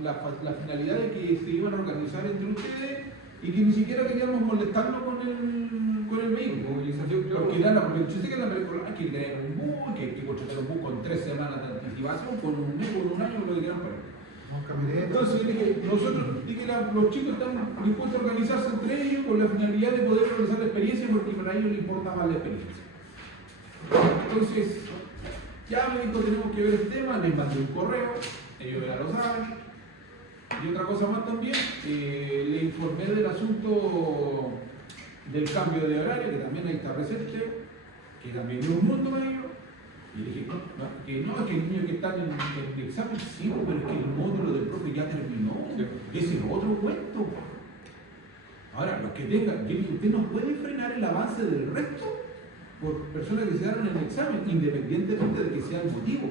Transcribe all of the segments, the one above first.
la finalidad de que se iban a organizar entre ustedes y que ni siquiera queríamos molestarlo con el vehículo. Movilización, claro. Porque yo sé que la película hay que tener un bus, que hay que contratar un bus con 3 semanas de anticipación, con un mes, con un año, lo que quieran para. Entonces yo dije, los chicos están dispuestos a organizarse entre ellos con la finalidad de poder realizar la experiencia porque para ellos les importa más la experiencia. Entonces, ya me dijo, tenemos que ver el tema, les mandé un correo, ellos ya lo saben. Y otra cosa más también, le informé del asunto del cambio de horario, que también ahí está presente, que también es un mundo para ellos. Y le dije, es que el niño que está en el examen, sí, pero es que el módulo del profe ya terminó. Ese es otro cuento. Ahora, los que tengan, yo dije, usted no puede frenar el avance del resto por personas que se dieron en el examen, independientemente de que sea el motivo.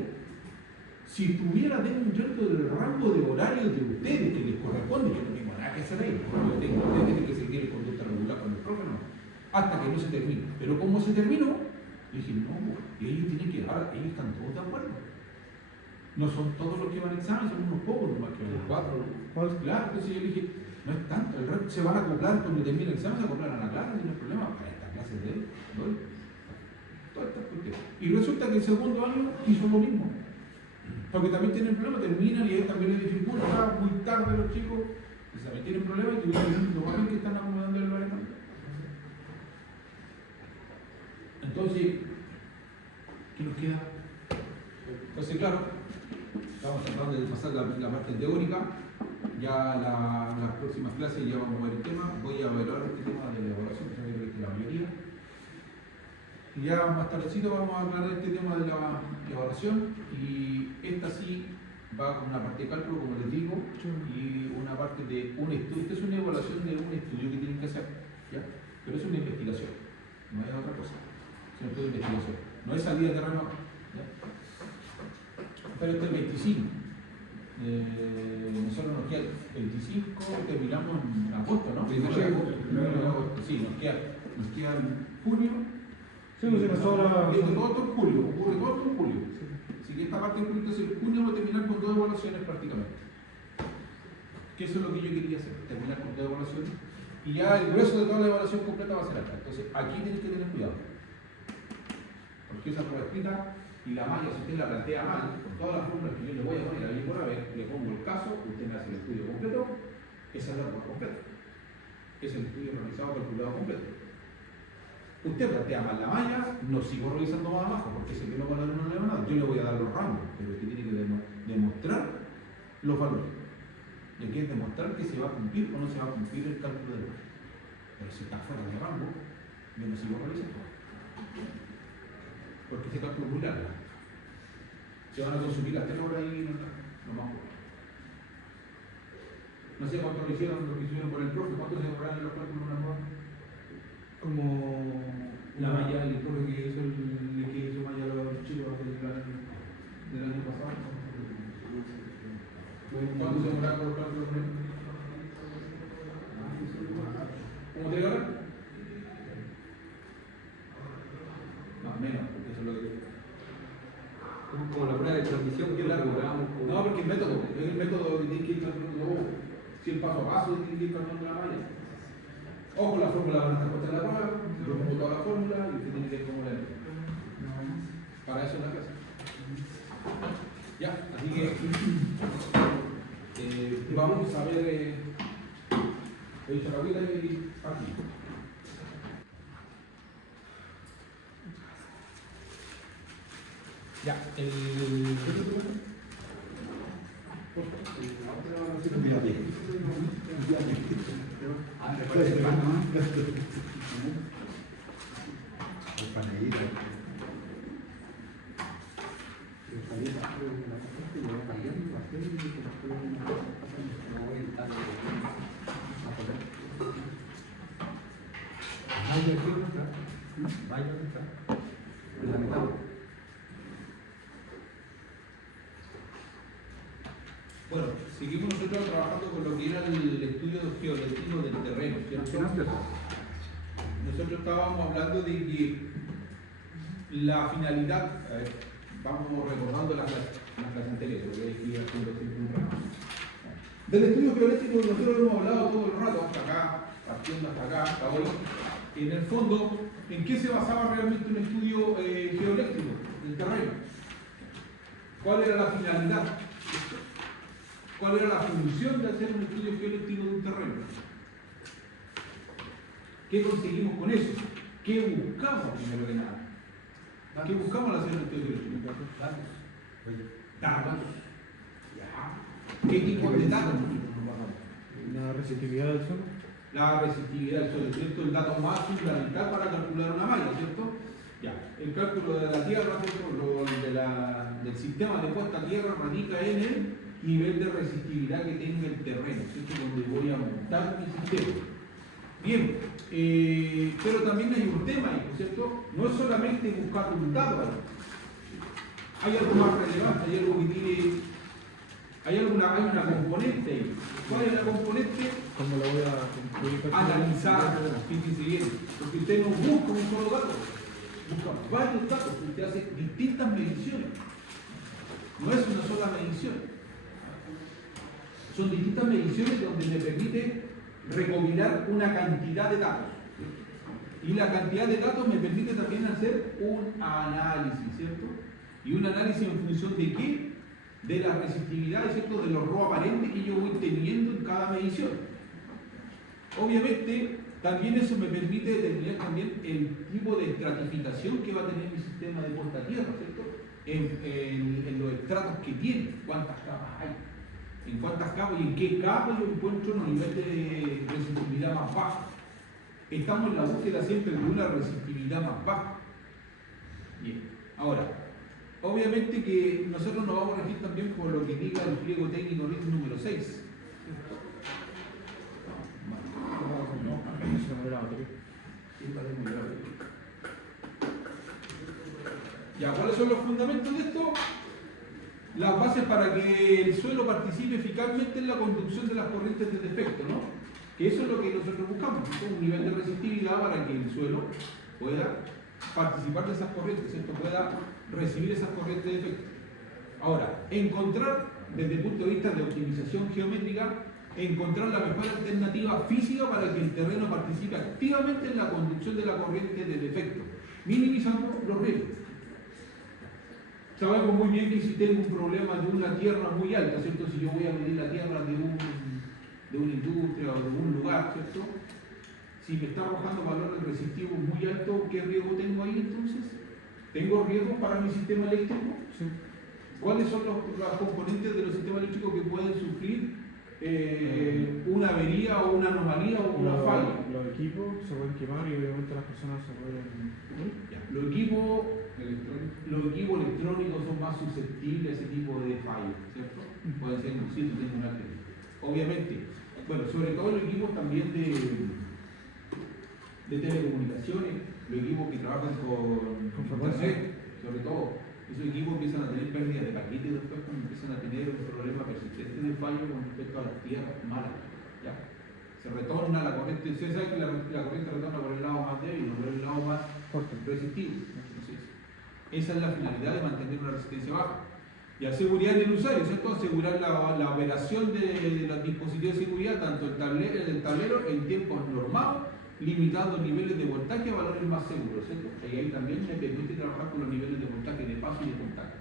Si tuviera dentro del rango de horario de ustedes que les corresponde, yo no tengo nada que hacer ahí. Ustedes tienen que seguir el conducta regular con el profe, no. Hasta que no se termine. Pero como se terminó, dije, no, ellos tienen que, ahora ellos están todos de acuerdo. No son todos los que van al examen, son unos pocos nomás que van. 4. Claro, entonces yo dije, no es tanto, el resto se van a acoplar cuando termine el examen, se acoplan a la clase, no hay problema, para esta clase de él, todas estas cuestiones. Y resulta que el segundo año hizo lo mismo. Porque también tienen problemas, terminan y ellos también les dificulta muy tarde los chicos, y también tienen problemas y tuvieron los años que están acomodando el horario también. Entonces, ¿qué nos queda? Entonces, claro, estamos tratando de pasar la parte teórica, ya las próximas clases ya vamos a ver el tema, voy a evaluar este tema de la evaluación, que sabía que la mayoría. Y ya más tardecito vamos a aclarar este tema de la evaluación y esta sí va con una parte de cálculo, como les digo, y una parte de un estudio. Esta es una evaluación de un estudio que tienen que hacer, ¿ya? Pero es una investigación, no es otra cosa, es un estudio de investigación, no es salida de terreno, ¿ya? Pero este es el 25. Nosotros nos queda el 25, terminamos en agosto, ¿no? Sí, nos queda en junio. Sí, pues todo en julio, ocurre todo en julio. Así que esta parte en julio, entonces el junio va a terminar con 2 evaluaciones prácticamente. Que eso es lo que yo quería hacer, terminar con 2 evaluaciones. Y ya el grueso de toda la evaluación completa va a ser acá. Entonces aquí tienes que tener cuidado. Porque esa prueba escrita y la malla, si usted la plantea mal, con todas las fórmulas que yo le voy a poner ahí por haber, le pongo el caso, usted me hace el estudio completo, esa es la prueba completa. Es el estudio realizado, calculado completo. Usted plantea mal la malla, no sigo revisando más abajo, porque si yo no voy a dar una nueva nada, yo le voy a dar los rangos, pero usted tiene que demostrar los valores. Y aquí es demostrar que se va a cumplir o no se va a cumplir el cálculo del rango. Pero si está fuera de rango, yo no sigo revisando. Porque ese cálculo es muy largo. Se van a consumir las 3 horas y no más. No sé cuánto lo hicieron los que hicieron por el profe, cuánto se demoraron en los cálculos de una prueba. Como la malla, el profe que hizo malla a los chicos del año pasado. ¿Cuánto se demoraron por los cálculos? ¿Cómo 3 horas? Más o menos, porque eso es lo que... Como la prueba de transmisión que la logramos. No, porque el método que tiene que ir calculando, si el paso a paso tiene que ir calculando la malla. Ojo, la fórmula van a estar puesta en la prueba, yo pongo toda la fórmula y usted tiene que ver cómo leerla. Para eso es la clase. Ya, así que vamos a ver he dicho la vida y aquí. Ya, bueno, seguimos nosotros trabajando con lo que era el estudio geodésico del terreno, ¿cierto? Nosotros estábamos hablando de que la finalidad, vamos recordando las clases anteriores, lo voy a escribir haciendo siempre un rato. Del estudio geoeléctrico nosotros hemos hablado todo el rato, hasta acá, partiendo hasta acá, hasta hoy. En el fondo, ¿en qué se basaba realmente un estudio geoeléctrico del terreno? ¿Cuál era la finalidad? ¿Cuál era la función de hacer un estudio geoeléctrico de un terreno? ¿Qué conseguimos con eso? ¿Qué buscamos primero que nada? ¿Qué buscamos al hacer un estudio geoeléctrico? Datos. Ya. ¿Qué tipo de datos? La resistividad del suelo. La resistividad del suelo, ¿cierto? El dato más fundamental para calcular una malla, ¿cierto? Ya. El cálculo de la tierra, ¿cierto? Del sistema de puesta a tierra radica en el nivel de resistividad que tenga el terreno, ¿cierto? Donde voy a montar mi sistema. Bien, pero también hay un tema ahí, ¿cierto? No es solamente buscar un dato, hay algo más relevante, hay algo que tiene, hay una componente ahí. ¿Cuál es la componente? ¿Cómo la voy a construir? Analizar, fíjense bien, porque usted no busca un solo dato, busca varios datos, usted hace distintas mediciones. No es una sola medición. Son distintas mediciones donde me permite recopilar una cantidad de datos. Y la cantidad de datos me permite también hacer un análisis, ¿cierto? Y un análisis en función de qué? De la resistividad, ¿cierto? De los RO aparentes que yo voy teniendo en cada medición. Obviamente, también eso me permite determinar también el tipo de estratificación que va a tener mi sistema de puesta a tierra, ¿cierto? En los estratos que tiene, cuántas capas hay, en cuántas capas y en qué capas yo encuentro un nivel de resistividad más bajo. Estamos en la búsqueda siempre de una resistividad más baja. Bien, ahora, obviamente que nosotros nos vamos a regir también por lo que diga el pliego técnico número 6. Ya, ¿cuáles son los fundamentos de esto? Las bases para que el suelo participe eficazmente en la conducción de las corrientes de defecto, ¿no? Que eso es lo que nosotros buscamos, un nivel de resistividad para que el suelo pueda participar de esas corrientes, ¿cierto? Pueda recibir esas corrientes de defecto. Ahora, encontrar, desde el punto de vista de optimización geométrica, encontrar la mejor alternativa física para que el terreno participe activamente en la conducción de la corriente de defecto, minimizando los riesgos. Sabemos muy bien que si tengo un problema de una tierra muy alta, ¿cierto? Si yo voy a medir la tierra de una industria o de un lugar, ¿cierto? Si me está arrojando valores resistivos muy altos, ¿qué riesgo tengo ahí entonces? ¿Tengo riesgos para mi sistema eléctrico? Sí. ¿Cuáles son los componentes de los sistemas eléctricos que pueden sufrir una avería o una anomalía o una falla? Los equipos se pueden quemar y obviamente las personas se pueden... Ya. Los equipos electrónicos son más susceptibles a ese tipo de fallos, ¿cierto? Pueden ser inducidos, tienen una actividad. Obviamente, bueno, sobre todo los equipos también de telecomunicaciones, los equipos que trabajan con internet, sobre todo, esos equipos empiezan a tener pérdidas de paquetes y después empiezan a tener un problema persistente de fallo con respecto a las tierras malas. ¿Ya? Se retorna la corriente, ustedes saben que la corriente retorna por el lado más débil, no por el lado más resistivo. Entonces, esa es la finalidad de mantener una resistencia baja. Y a seguridad del usuario, ¿cierto? Asegurar la operación de los dispositivos de seguridad, tanto el tablero en tiempos normados, limitando niveles de voltaje a valores más seguros, ¿cierto? Y ahí también me permite trabajar con los niveles de voltaje de paso y de contacto.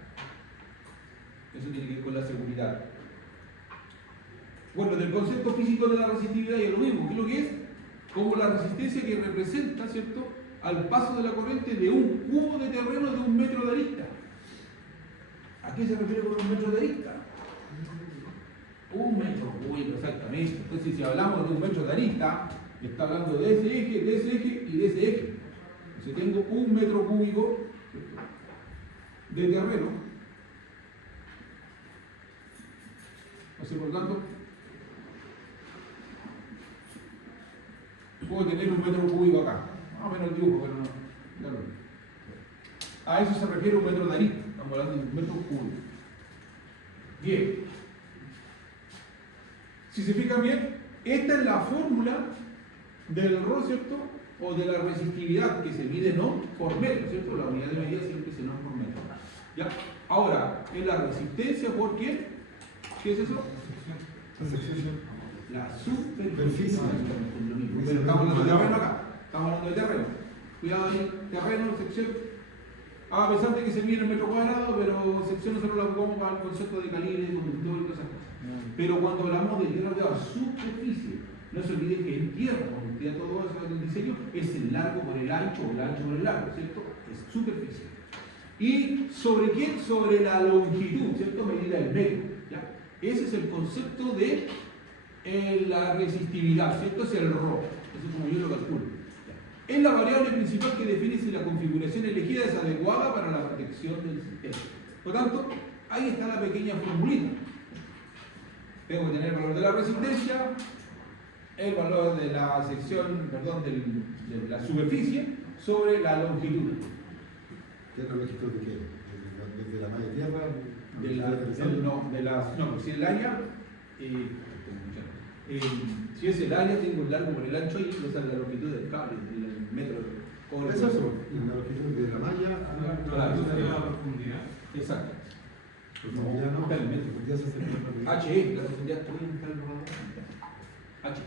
Eso tiene que ver con la seguridad. Bueno, del concepto físico de la resistividad ya lo mismo. ¿Qué es lo que es? Como la resistencia que representa, ¿cierto?, al paso de la corriente de un cubo de terreno de 1 metro de arista. ¿A qué se refiere con 1 metro de arista? 1 metro cúbico, exactamente. Entonces, si hablamos de 1 metro de arista, está hablando de ese eje y de ese eje. Entonces, tengo 1 metro cúbico de terreno. Así, por lo tanto, puedo tener 1 metro cúbico acá. Más o menos el dibujo, pero no. A eso se refiere 1 metro de arista. Estamos hablando de 1 metro cúbico. Bien. Si se fijan bien, esta es la fórmula del RO, ¿cierto? O de la resistividad que se mide no por metro, ¿cierto? La unidad de medida siempre se da por metro. ¿Ya? Ahora, es la resistencia por qué? ¿Qué es eso? La superficie. Superficie. Lo mismo. Pero estamos hablando de terreno acá. Estamos hablando de terreno. Cuidado ahí, terreno, sección. A pesar de que se mide en metro cuadrado, pero sección nosotros la ocupamos para el concepto de calibre, de conductor y todas esas cosas. Pero cuando hablamos de tierra de superficie, no se olviden que en tierra, cuando usted todo eso del diseño, es el largo por el ancho o el ancho por el largo, ¿cierto? Es superficie. ¿Y sobre quién? Sobre la longitud, ¿cierto? Medida el metro. ¿Ya? Ese es el concepto de la resistividad, ¿cierto? Es el RO. Eso es como yo lo calculo. ¿Ya? Es la variable principal que define si la configuración elegida es adecuada para la protección del sistema. Por lo tanto, ahí está la pequeña formulita. Tengo que tener el valor de la resistencia, el valor de la sección, perdón, de la superficie sobre la longitud. ¿Qué es la longitud de qué? ¿Desde la malla de tierra? Si es el área, si es el área, tengo el largo por el ancho y esa es la longitud del cable, el metro de cobre. ¿Es eso? La longitud de la malla La profundidad. Exacto. profundidad no, está el metro. profundidad se hace en HE, la profundidad, estoy en tal H.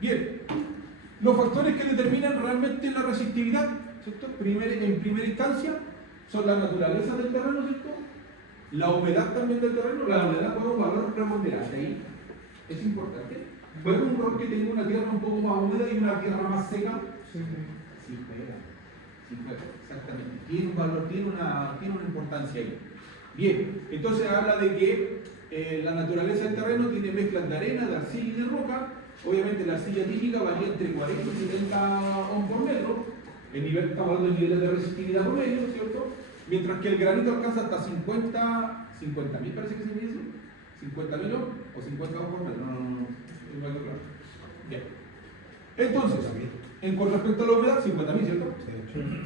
Bien, los factores que determinan realmente la resistividad, ¿cierto? En primera instancia, son la naturaleza del terreno, ¿cierto? La humedad también del terreno, la humedad juega un valor preponderante ahí, es importante. Juega un rol que tenga una tierra un poco más húmeda y una tierra más seca. Sí juega, exactamente. Tiene un valor, tiene una importancia ahí. Bien, entonces habla de que la naturaleza del terreno tiene mezclas de arena, de arcilla y de roca. Obviamente la arcilla típica varía entre 40 y 70 ohms por metro. El nivel, estamos hablando de niveles de resistividad promedio, ¿cierto? Mientras que el granito alcanza hasta 50.000, parece que se me dice. 50.000 ohms o 50 ohms por metro. No claro. Bien. Entonces, con respecto a la humedad, 50.000, ¿cierto?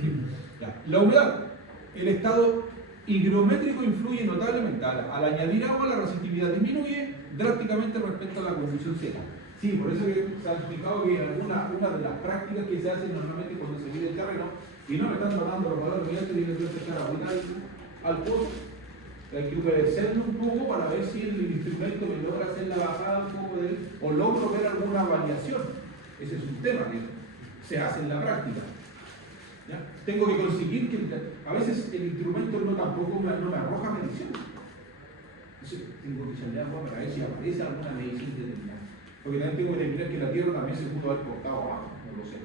Sí. Ya. La humedad, el estado higrométrico influye notablemente. Al añadir agua, la resistividad disminuye drásticamente respecto a la condición seca. Sí, por eso que se ha explicado que una de las prácticas que se hacen normalmente cuando se mide el terreno, y no me están dando los valores mediante y les echar agüita al pozo, hay que humedecerlo un poco para ver si el instrumento me logra hacer la bajada un poco de él, o logro ver alguna variación. Ese es un tema que se hace en la práctica. ¿Ya? Tengo que conseguir que a veces el instrumento no me arroja mediciones. Entonces tengo que echarle agua para ver si aparece alguna medición determinada. Porque también tengo que determinar que la tierra también se pudo haber cortado abajo, no lo sé.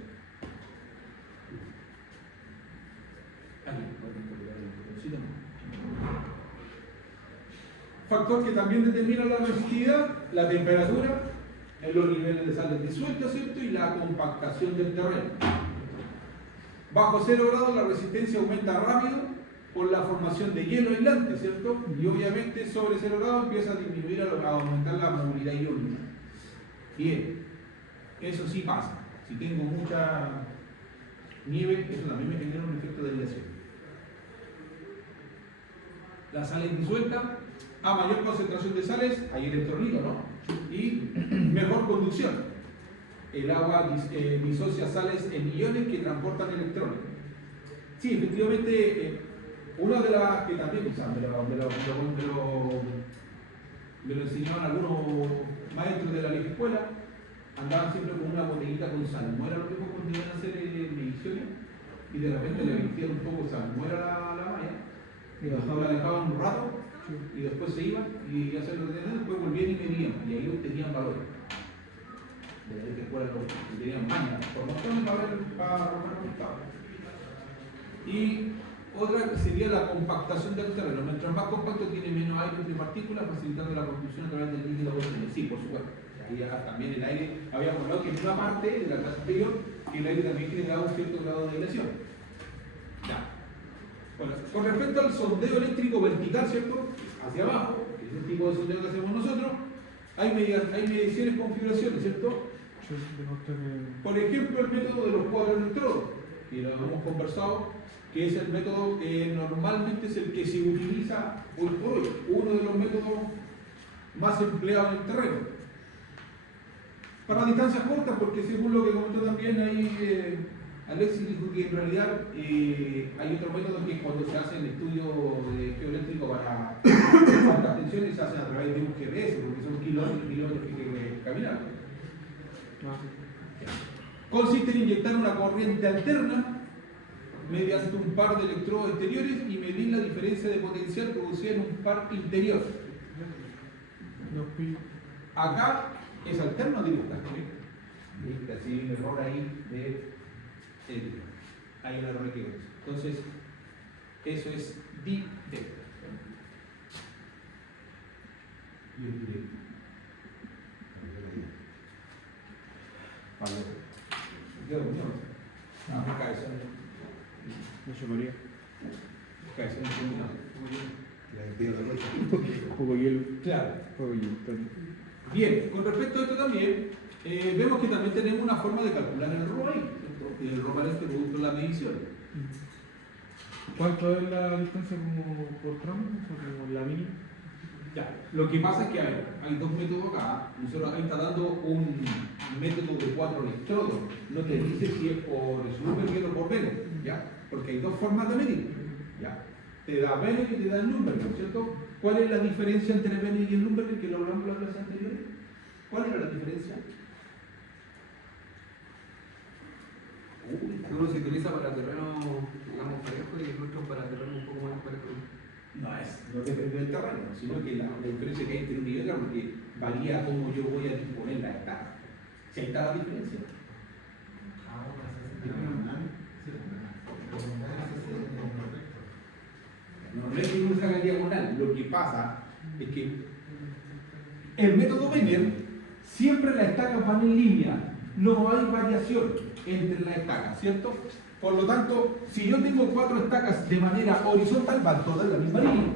Factor que también determina la resistividad, la temperatura, los niveles de sales disueltas, ¿cierto? Y la compactación del terreno. Bajo 0 grados la resistencia aumenta rápido por la formación de hielo aislante, ¿cierto? Y obviamente sobre 0 grados empieza a disminuir, a aumentar la movilidad iónica. Bien, eso sí pasa. Si tengo mucha nieve, eso también me genera un efecto de deshielación. Las sales disueltas, a mayor concentración de sales, hay electrolito, ¿no? Y mejor conducción. El agua disocia sales en iones que transportan electrones. Sí, efectivamente, una de las que también, me lo enseñaban algunos maestros de la vieja escuela, andaban siempre con una botellita con salmuera, lo que fue cuando iban a hacer mediciones, y de repente le metían un poco de salmuera a la malla, y la dejaban un rato, y después se iban, y hacían lo que tenían, después volvían y medían, y ahí obtenían valores. De la vieja escuela lo tenían maña, por montones para arrojar resultados. Y otra sería la compactación del terreno. Mientras más compacto tiene menos aire entre partículas, facilitando la conducción a través del líquido contenedor. Sí, por supuesto. Ahí también el aire, habíamos hablado que en una parte de la clase anterior, que el aire también generaba un cierto grado de dilatación. Ya. Bueno, con respecto al sondeo eléctrico vertical, ¿cierto? Hacia abajo, que es el tipo de sondeo que hacemos nosotros, hay mediciones, configuraciones, ¿cierto? Por ejemplo, el método de los cuadros electrodos, que lo hemos conversado, que es el método que normalmente es el que se utiliza hoy por hoy, uno de los métodos más empleados en el terreno. Para distancias cortas, porque según lo que comentó también ahí Alexis dijo que en realidad hay otro método que cuando se hace el estudio geoeléctrico para altas tensiones se hace a través de un GPS, porque son kilómetros caminar. Ah, Consiste en inyectar una corriente alterna mediante un par de electrodos exteriores y medir la diferencia de potencial producida en un par interior. los pi. Acá es alterno o directa. Directa, si hay un error ahí hay un error aquí. Entonces, eso es directa. Y el directo. Vale. Queda muy bien. Ah, acá eso. No se moría. Acá eso no termina. La idea de la Un poco de hielo. Claro. Un poco de hielo. Bien, con respecto a esto también, vemos que también tenemos una forma de calcular el ROI, ¿cierto? El ROI es producto de la medición. ¿Cuánto es la distancia como por tramo? O sea, como la mínima. Ya, lo que pasa es que, a ver, hay dos métodos acá. Nosotros ahí está dando un método de 4 electrodos. No te dice si es por Schlumberger o por Benner, ¿ya? Porque hay dos formas de medir, ¿ya? Te da Benner y te da Schlumberger, ¿cierto? ¿Cuál es la diferencia entre Benner y Schlumberger que lo hablamos en las clases anteriores? ¿Cuál era la diferencia? Uno se utiliza para terreno, digamos, parejo y el otro para terreno un poco más parejo. No depende del terreno, sino que la diferencia que hay entre uno y otro, porque varía cómo yo voy a disponer la estaca. Si ahí está la diferencia. No es que uno se haga diagonal, lo que pasa es que el método Benner siempre las estacas van en línea, no hay variación entre las estacas, ¿cierto? Por lo tanto, si yo tengo 4 estacas de manera horizontal, van todas en la misma línea.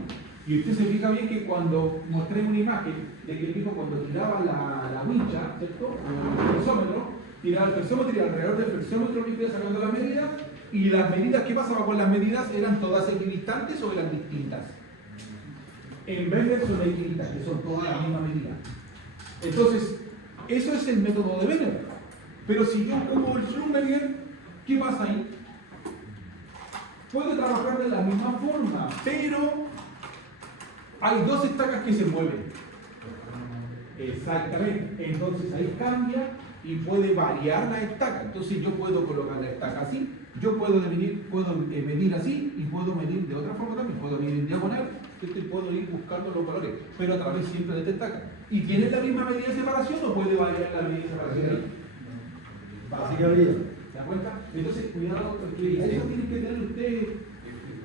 Y usted se fija bien que cuando mostré una imagen de que el hijo cuando tiraba la wincha, ¿cierto? O el persómetro, tiraba el persómetro y alrededor del persómetro iba sacando las medidas, y las medidas, ¿qué pasaba con las medidas? ¿Eran todas equidistantes o eran distintas? En Benner son equidistantes, son todas la misma medida. Entonces, eso es el método de Benner. Pero si yo pongo el Schlumberger, ¿qué pasa ahí? Puedo trabajar de la misma forma, pero hay 2 estacas que se mueven. Exactamente. Entonces ahí cambia y puede variar la estaca. Entonces yo puedo colocar la estaca así, yo puedo medir así y puedo medir de otra forma también. Puedo medir en diagonal, y puedo ir buscando los valores, pero a través siempre de esta estaca. ¿Y tiene la misma medida de separación o puede variar la medida de separación ahí? Básicamente. ¿Se da cuenta? Entonces, cuidado, porque eso tiene que tener usted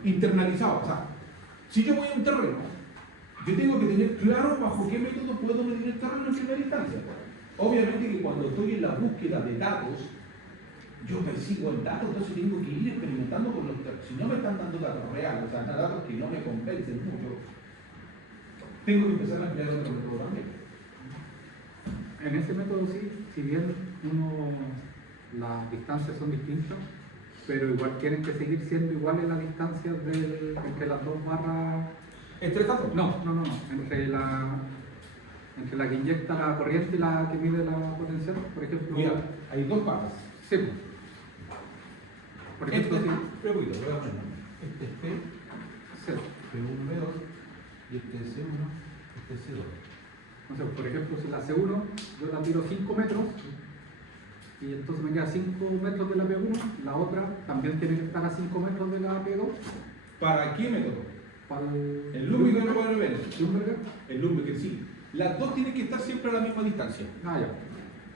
internalizado. O sea, si yo voy a un terreno, yo tengo que tener claro bajo qué método puedo medir el terreno en primera instancia. Obviamente que cuando estoy en la búsqueda de datos, yo persigo el dato, entonces tengo que ir experimentando con los datos. Si no me están dando datos reales, o sea, datos que no me compensen mucho, tengo que empezar a emplear otro método también. En ese método sí, si bien las distancias son distintas, pero igual tienen que seguir siendo iguales las distancias entre las dos barras. ¿Entre datos? No, entre la que inyecta la corriente y la que mide la potencial, por ejemplo. Mira, hay 2 barras. Sí. Por ejemplo, Este, si. pero cuidado, voy a poner. Este es P, Sí. P1, P2, y este es C1, este es C2. O sea, por ejemplo, si la C1 yo la tiro 5 metros y entonces me queda 5 metros de la P1, la otra también tiene que estar a 5 metros de la P2. ¿Para qué método? Para El Schlumberger no puede ver. Schlumberger. El Schlumberger sí. Las 2 tienen que estar siempre a la misma distancia. Ah, ya.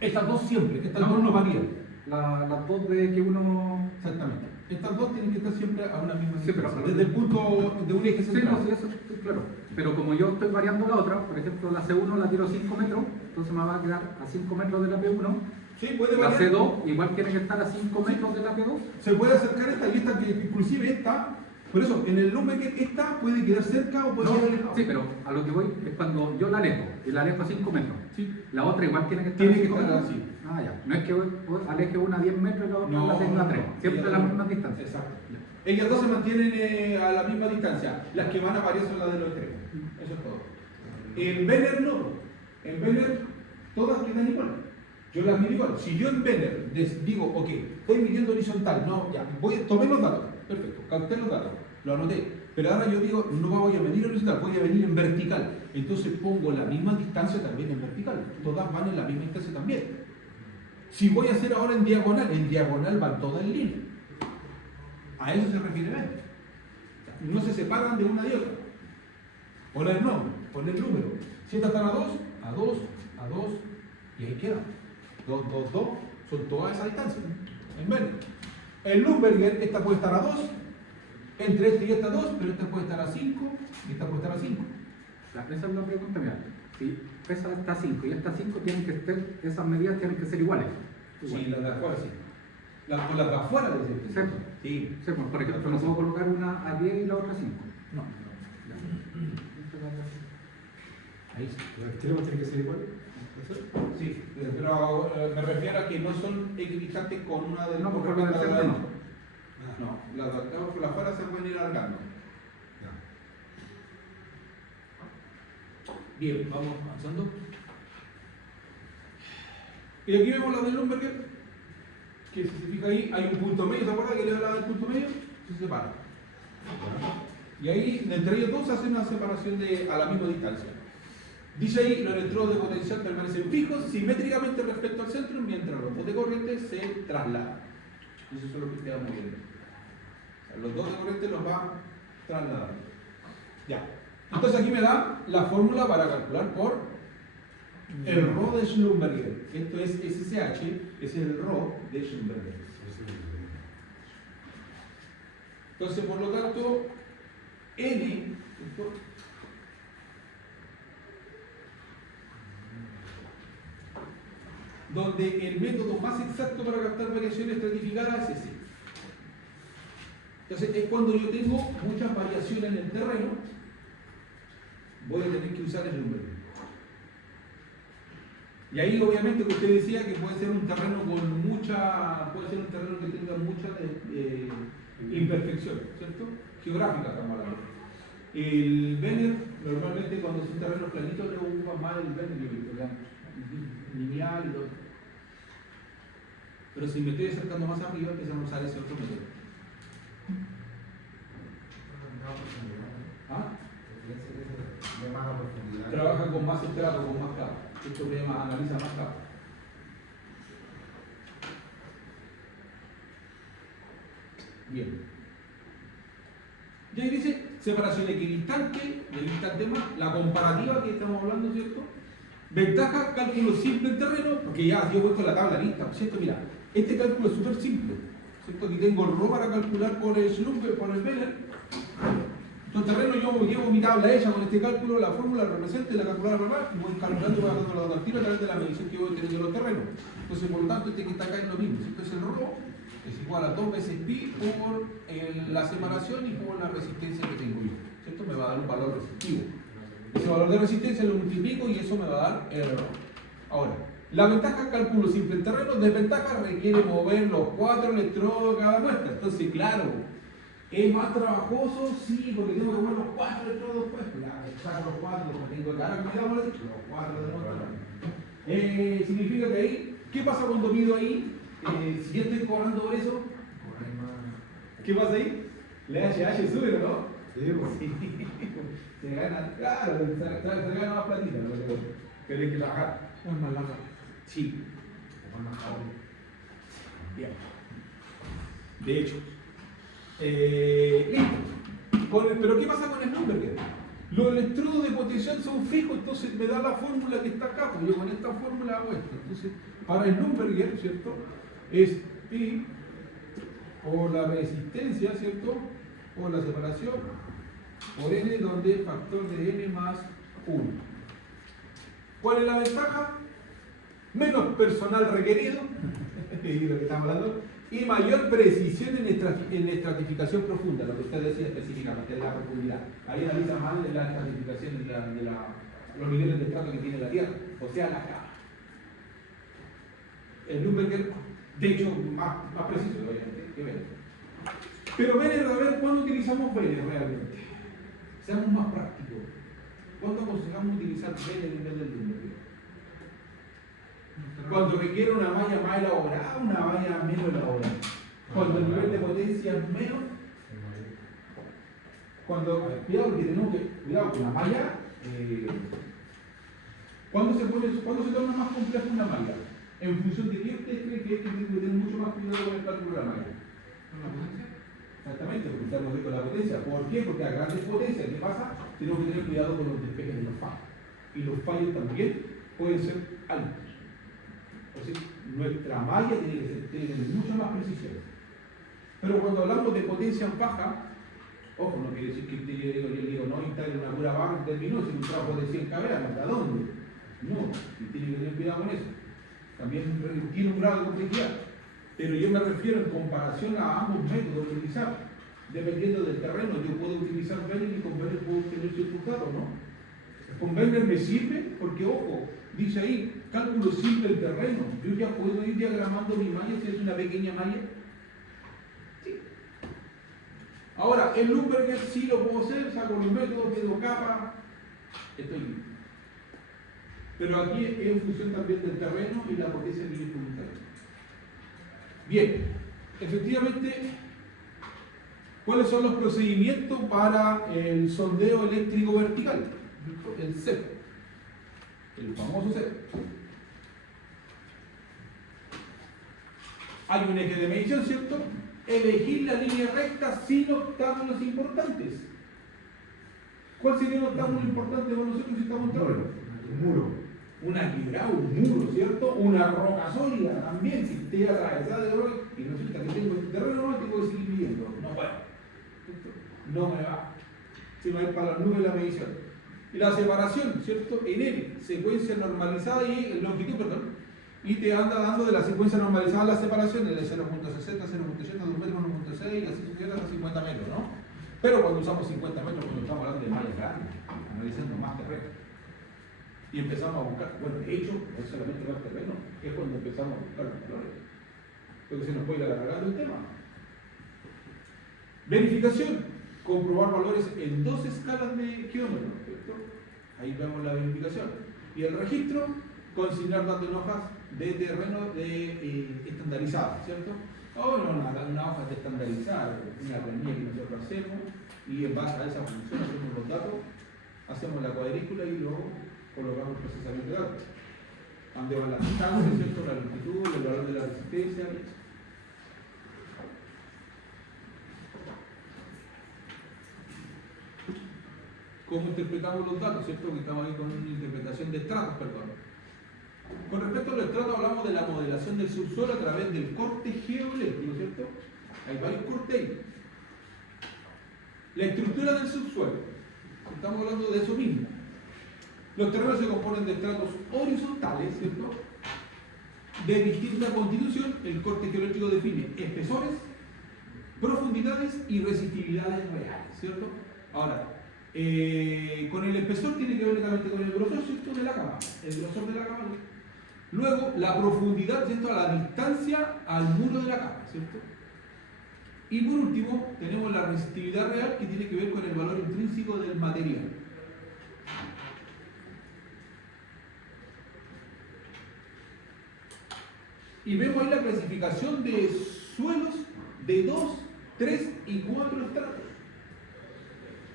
Estas 2 siempre, estas No, 2 no no. varían. Las dos de que uno. Exactamente. Estas 2 tienen que estar siempre a una misma Sí, distancia. pero- Desde el punto de un eje Sí, central. no, sí, eso, sí, claro. Pero como yo estoy variando la otra, por ejemplo, la C1 la tiro 5 metros, entonces me va a quedar a 5 metros de la P1. Sí, puede La variar. C2 igual tiene que estar a 5 metros de la P2. Se puede acercar esta y esta, que inclusive esta. Por eso, en el Schlumberger esta puede quedar cerca o puede No, quedar alejado. sí, pero a lo que voy es cuando yo la alejo, y la alejo a 5 metros. Sí. La otra igual tiene que estar Tiene a que 5 estar metros. así. Ah, ya. No es que aleje una a 10 metros y la otra la tenga a 3. Siempre a la misma distancia. Exacto. Ellas 2 se mantienen a la misma distancia. Las que van a variar son las de los extremos. Eso es todo. En Benner no. En Benner todas quedan igual. Yo las mido igual. Si yo en Benner digo, ok, estoy midiendo horizontal, no, ya, tomé los datos. Perfecto, capté los datos, lo anoté. Pero ahora yo digo, no voy a medir horizontal, voy a venir en vertical. Entonces pongo la misma distancia también en vertical. Todas van en la misma distancia también. Si voy a hacer ahora en diagonal van todas en línea. A eso se refiere Bender. No se separan de una y otra. Poner nombre, poner número. Si estas están a 2, a 2, a 2, y ahí queda. 2, 2, 2, son todas esas distancias. En Bender. El Lumberger, esta puede estar a 2, entre esta y esta 2, pero esta puede estar a 5 y esta puede estar a 5. Esa es la pregunta, mira. Si esa está a 5 y esta a 5, esas medidas tienen que ser iguales. Sí, las de afuera sí. Las de afuera de ese. ¿Cierto? Sí. Sí, pues, por ejemplo, no puedo colocar una a 10 y la otra a 5. No. Ahí sí. ¿Los extremos tienen que ser iguales? Sí, pero me refiero a que no son equidistantes con una de No, con porque respecto a con la el de centro adentro. No, las de acá por afuera se pueden ir alargando. Bien, vamos avanzando. Y aquí vemos la del Lumberger, que si se fija ahí, hay un punto medio, ¿se acuerdan que le hablaba del punto medio? Se separa. Y ahí, entre ellos dos, se hace una separación a la misma distancia. Dice ahí, los electrodos de potencial permanecen fijos simétricamente respecto al centro, mientras los dos de corriente se trasladan. Eso es lo que queda moviendo. O sea, los dos de corriente los va a trasladar. Ya. Entonces aquí me da la fórmula para calcular por el ρ de Schlumberger. Esto es SSH, es el ρ de Schlumberger. Entonces, por lo tanto, N, ¿esto? Donde el método más exacto para captar variaciones estratificadas es ese. Entonces, es cuando yo tengo muchas variaciones en el terreno, voy a tener que usar el Schlumberger. Y ahí, obviamente, que usted decía que puede ser un terreno con puede ser un terreno que tenga mucha imperfección, ¿cierto? Geográfica, estamos hablando. El Bender, normalmente cuando son terrenos planitos, le ocupa más el Bender, lineal y todo. Pero si me estoy acercando más arriba, empezamos a usar ese otro método. ¿Ah? Trabaja con más estrato, con más capas. Esto se llama analiza más capas. Bien. Y ahí dice separación equidistante, más, la comparativa que estamos hablando, ¿cierto? Ventaja, cálculo simple en terreno, porque ya yo he puesto la tabla lista, ¿cierto? Mira, este cálculo es súper simple, ¿cierto? Aquí tengo el ρ para calcular por el Schlumberger, por el Bender. Entonces, terreno yo llevo mi tabla hecha con este cálculo, la fórmula, la representa y la calculadora, y voy calculando y voy dando la dotativa a través de la medición que voy teniendo de los terrenos. Entonces, por lo tanto, este que está acá es lo mismo. Entonces, el ρ es igual a 2 veces pi por la separación y por la resistencia que tengo yo, ¿cierto? Me va a dar un valor resistivo. Ese valor de resistencia lo multiplico y eso me va a dar el ρ. Ahora, la ventaja cálculo simple en terreno, desventaja requiere mover los 4 electrodos cada muestra. Entonces, claro, ¿es más trabajoso? Sí, porque tengo que mover los 4 electrodos pues. Saco los 4, los tengo acá, ahora cuidado, los 4 de muestra. Significa que ahí, ¿qué pasa cuando mido ahí? Si yo estoy cobrando por eso, ¿qué pasa ahí? La HH sube, ¿no? Sí, pues. Sí. Se gana, claro, se gana más platita, pero hay que trabajar. Es más larga. Sí. Bien. De hecho. Listo. Pero ¿qué pasa con el Schlumberger? Los electrodos de potencial son fijos, entonces me da la fórmula que está acá, pues yo con esta fórmula hago esto. Entonces, para el Schlumberger, ¿cierto? Es pi por la resistencia, ¿cierto? Por la separación, por n, donde el factor de n más 1. ¿Cuál es la ventaja? Menos personal requerido, y lo que estamos hablando, y mayor precisión en estratificación profunda, lo que usted decía específicamente, de la profundidad. Ahí analiza más la estratificación de los niveles de estrato que tiene la Tierra, o sea, las capas. El Schlumberger, de hecho, más preciso, obviamente, que Bender. Pero Bender, a ver, ¿cuándo utilizamos Bender realmente? Seamos más prácticos. ¿Cuándo aconsejamos utilizar Bender en vez del Schlumberger? Cuando requiere una malla más elaborada, una malla menos elaborada. Cuando el nivel de potencia es menos, cuidado que tenemos que, cuidado con la malla, ¿cuándo se torna más compleja una malla? ¿En función de qué usted cree que tiene que tener mucho más cuidado con el cálculo de la malla? ¿Con la potencia? Exactamente, porque estamos viendo la potencia. ¿Por qué? Porque a grandes potencias, ¿qué pasa? Tenemos que tener cuidado con los despejes de los fallos. Y los fallos también pueden ser altos. O sea, nuestra malla tiene que tener mucha más precisión. Pero cuando hablamos de potencia baja, ojo, no quiere decir que yo digo, no instale una pura barra y terminó, sin un trabajo de 100 cabezas, ¿hasta dónde? No, y tiene que tener cuidado con eso. También tiene un grado de complejidad. Pero yo me refiero en comparación a ambos métodos de utilizar. Dependiendo del terreno, yo puedo utilizar Vernner y con Vernner puedo obtener ciertos datos, ¿no? Con Vernner me sirve porque, ojo, dice ahí, cálculo simple del terreno. Yo ya puedo ir diagramando mi malla si es una pequeña malla. Sí. Ahora, el Lumberger sí lo puedo hacer, saco los métodos, pido capa, estoy bien. Pero aquí es en función también del terreno y la potencia que yo puedo usar. Bien, efectivamente, ¿cuáles son los procedimientos para el sondeo eléctrico vertical? El CEP, el famoso CEP. Hay un eje de medición, ¿cierto? Elegir la línea recta sin obstáculos importantes. ¿Cuál sería un obstáculo importante para nosotros si estamos en terreno? Un muro. Una quebrada, un muro, ¿cierto? Una roca sólida también, si esté atravesada de roca y resulta que tengo este terreno, no tengo que seguir midiendo. No puedo. No me va. Si no hay para las nubes la medición. Y la separación, ¿cierto? En L, secuencia normalizada y longitud, perdón. Y te anda dando de la secuencia normalizada la separación de 0.60, 0.80, 2 metros, 1.6, y así sucede hasta 50 metros, ¿no? Pero cuando usamos 50 metros, cuando estamos hablando de mallas grandes, analizando más terreno. Y empezamos a buscar, bueno, de hecho, no solamente más terreno, es cuando empezamos a buscar los valores. Porque se nos puede ir alargando el tema. Verificación, comprobar valores en 2 escalas de kilómetros, ¿cierto? Ahí vemos la verificación. Y el registro, consignar datos en hojas de terreno estandarizadas, ¿cierto? O no, una hoja de estandarizada, una planilla que nosotros hacemos, y en base a esa función hacemos los datos, hacemos la cuadrícula y luego colocamos el procesamiento de datos. Donde va la distancia, ¿cierto? La longitud, el valor de la resistencia. ¿Cómo interpretamos los datos? ¿Cierto? Que estamos ahí con una interpretación de estratos, perdón. Con respecto a los estratos, hablamos de la modelación del subsuelo a través del corte geoeléctrico, ¿cierto? Hay varios cortes ahí. La estructura del subsuelo. Estamos hablando de eso mismo. Los terrenos se componen de estratos horizontales, ¿cierto? De distinta constitución. El corte geoeléctrico define espesores, profundidades y resistividades reales, ¿cierto? Ahora, con el espesor tiene que ver netamente con el grosor, ¿cierto? De la cama. El grosor de la cama. Luego, la profundidad, ¿cierto? A la distancia al muro de la cama, ¿cierto? Y por último, tenemos la resistividad real que tiene que ver con el valor intrínseco del material. Y vemos ahí la clasificación de suelos de 2, 3 y 4 estratos.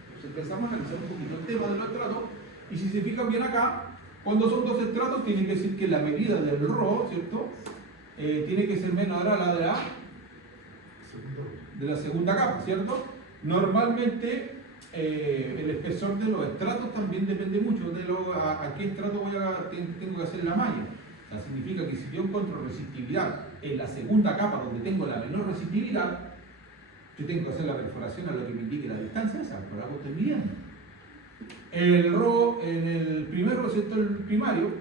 Entonces empezamos a analizar un poquito el tema de los estratos. Y si se fijan bien acá, cuando son 2 estratos, tiene que decir que la medida del ρ, ¿cierto? Tiene que ser menor a la de la segunda capa, ¿cierto? Normalmente el espesor de los estratos también depende mucho de a qué estrato tengo que hacer la malla. O sea, significa que si yo encuentro resistividad en la segunda capa donde tengo la menor resistividad, yo tengo que hacer la perforación a lo que me indique la distancia esa, por algo estoy midiendo. El ρ en el primer receptor primario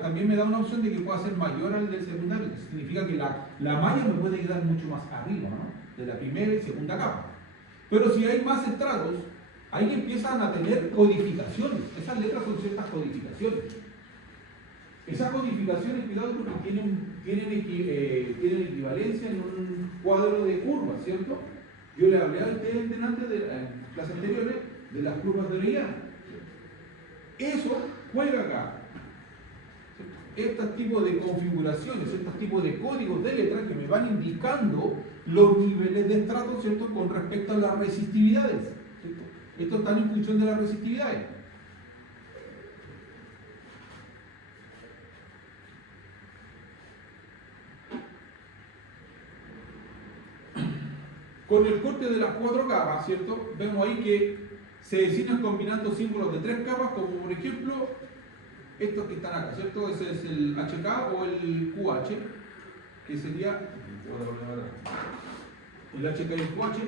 también me da una opción de que pueda ser mayor al del secundario. Eso significa que la malla me puede quedar mucho más arriba, ¿no? De la primera y segunda capa. Pero si hay más estratos, ahí empiezan a tener codificaciones. Esas letras son ciertas codificaciones. Esas codificaciones, cuidado, porque tienen equivalencia en un cuadro de curvas, ¿cierto? Yo le hablé a ustedes antes de las anteriores de las curvas de Orellana. Eso juega acá. Estos tipos de configuraciones, estos tipos de códigos de letras que me van indicando los niveles de estrato, ¿cierto? Con respecto a las resistividades. Estos están en función de las resistividades. Con el corte de las 4 capas, ¿cierto? Vemos ahí que se designan combinando símbolos de 3 capas, como por ejemplo estos que están acá, ¿cierto? Ese es el HK o el QH, que sería el HK y el QH.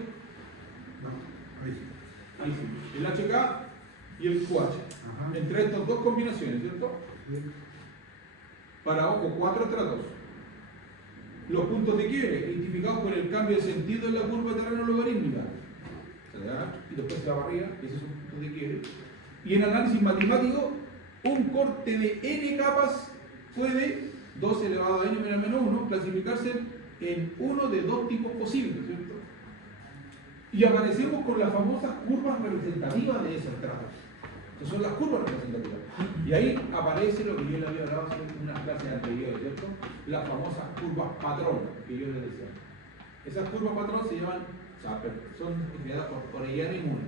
No, ahí. Ahí sí, el HK y el QH. Ajá. Entre estas dos combinaciones, ¿cierto? Bien. Para ojo, 4 tras 2. Los puntos de quiebre, identificados por el cambio de sentido en la curva de terreno logarítmica. Se le da y después se va para arriba, esos son puntos de quiebre. Y en análisis matemático, un corte de n capas puede, 2 elevado a n menos 1, clasificarse en uno de 2 tipos posibles, ¿cierto? Y aparecemos con las famosas curvas representativas de esos tratos. Esas son las curvas representativas. Y ahí aparece lo que yo le había hablado en unas clases anteriores, ¿cierto? Las famosas curvas patrón, que yo les decía. Esas curvas patrón se llaman, son creadas por Orellana y Moore.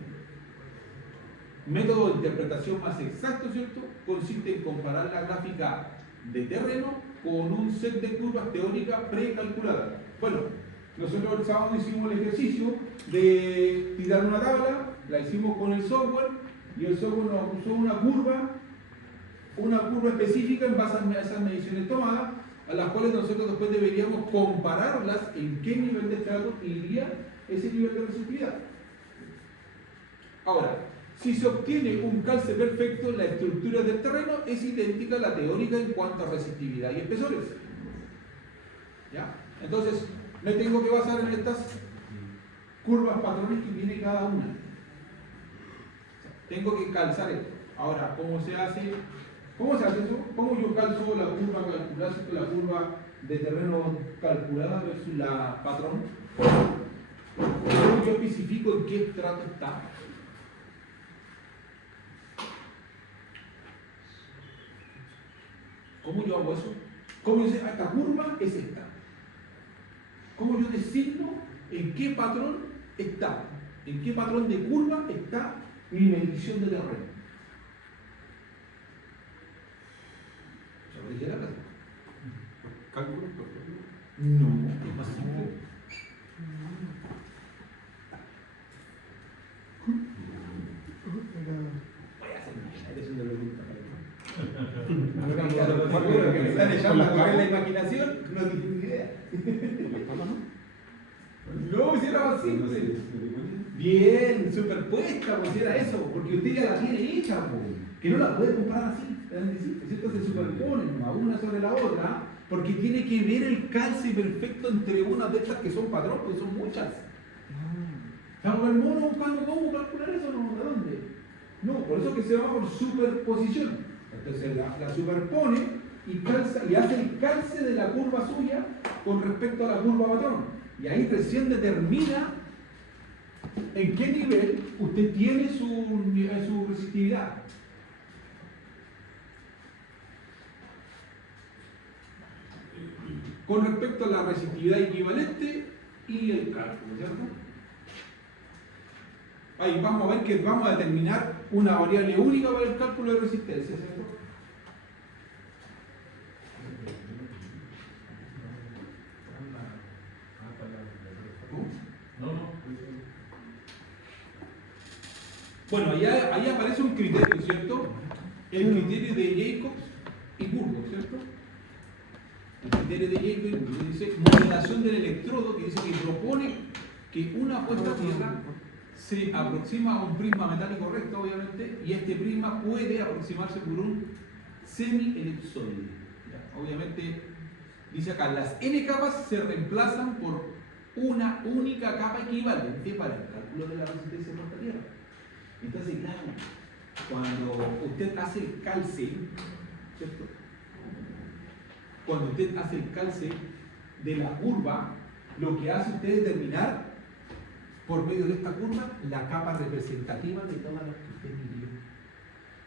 Método de interpretación más exacto, ¿cierto? Consiste en comparar la gráfica de terreno con un set de curvas teóricas precalculadas. Bueno, nosotros el sábado hicimos el ejercicio de tirar una tabla, la hicimos con el software y el software nos puso una curva específica en base a esas mediciones tomadas, a las cuales nosotros después deberíamos compararlas en qué nivel de estrato iría ese nivel de resistividad. Ahora, si se obtiene un calce perfecto, la estructura del terreno es idéntica a la teórica en cuanto a resistividad y espesores. ¿Ya? Entonces, me tengo que basar en estas curvas patrones que tiene cada una. Tengo que calzar esto. Ahora, ¿cómo se hace? ¿Cómo se hace eso? ¿Cómo yo calzo la curva calculada, la curva de terreno calculada versus la patrón? ¿Cómo yo especifico en qué estrato está? ¿Cómo yo hago eso? ¿Cómo yo sé, esta curva es esta? ¿Cómo yo designo en qué patrón está? ¿En qué patrón de curva está mi medición de terreno? ¿Se lo dije la clase? ¿Cálculos, por ejemplo? No, es más simple. Voy a hacer eres una pregunta para que me están echando a correr la imaginación, no tienen ni idea. No, si era más simple. Bien, superpuesta, pues era eso, porque usted ya la tiene hecha, pues, que no la puede comprar así, ¿cierto? Se superponen una sobre la otra, porque tiene que ver el calce perfecto entre una de estas que son patrón, pues son muchas. Estamos el mono buscando cómo calcular eso, ¿no? ¿De dónde? No, por eso que se llama por superposición. Entonces la superpone y calza, y hace el calce de la curva suya con respecto a la curva patrón. Y ahí recién determina en qué nivel usted tiene su resistividad. Con respecto a la resistividad equivalente y el cálculo, ¿cierto? Ahí vamos a ver que vamos a determinar una variable única para el cálculo de resistencia, ¿cierto? Bueno, ahí aparece un criterio, ¿cierto? El criterio de Jacobs y Burgos, ¿cierto? El criterio de Jacobs y Burgos dice modelación del electrodo, que dice que propone que una puesta a tierra se aproxima a un prisma metálico recto, obviamente, y este prisma puede aproximarse por un semi-elipsoide. Obviamente, dice acá, las n capas se reemplazan por una única capa equivalente para el cálculo de la resistencia de la tierra. Entonces, claro, cuando usted hace el calce, ¿cierto? Cuando usted hace el calce de la curva, lo que hace usted es determinar por medio de esta curva la capa representativa de todas las que usted midió.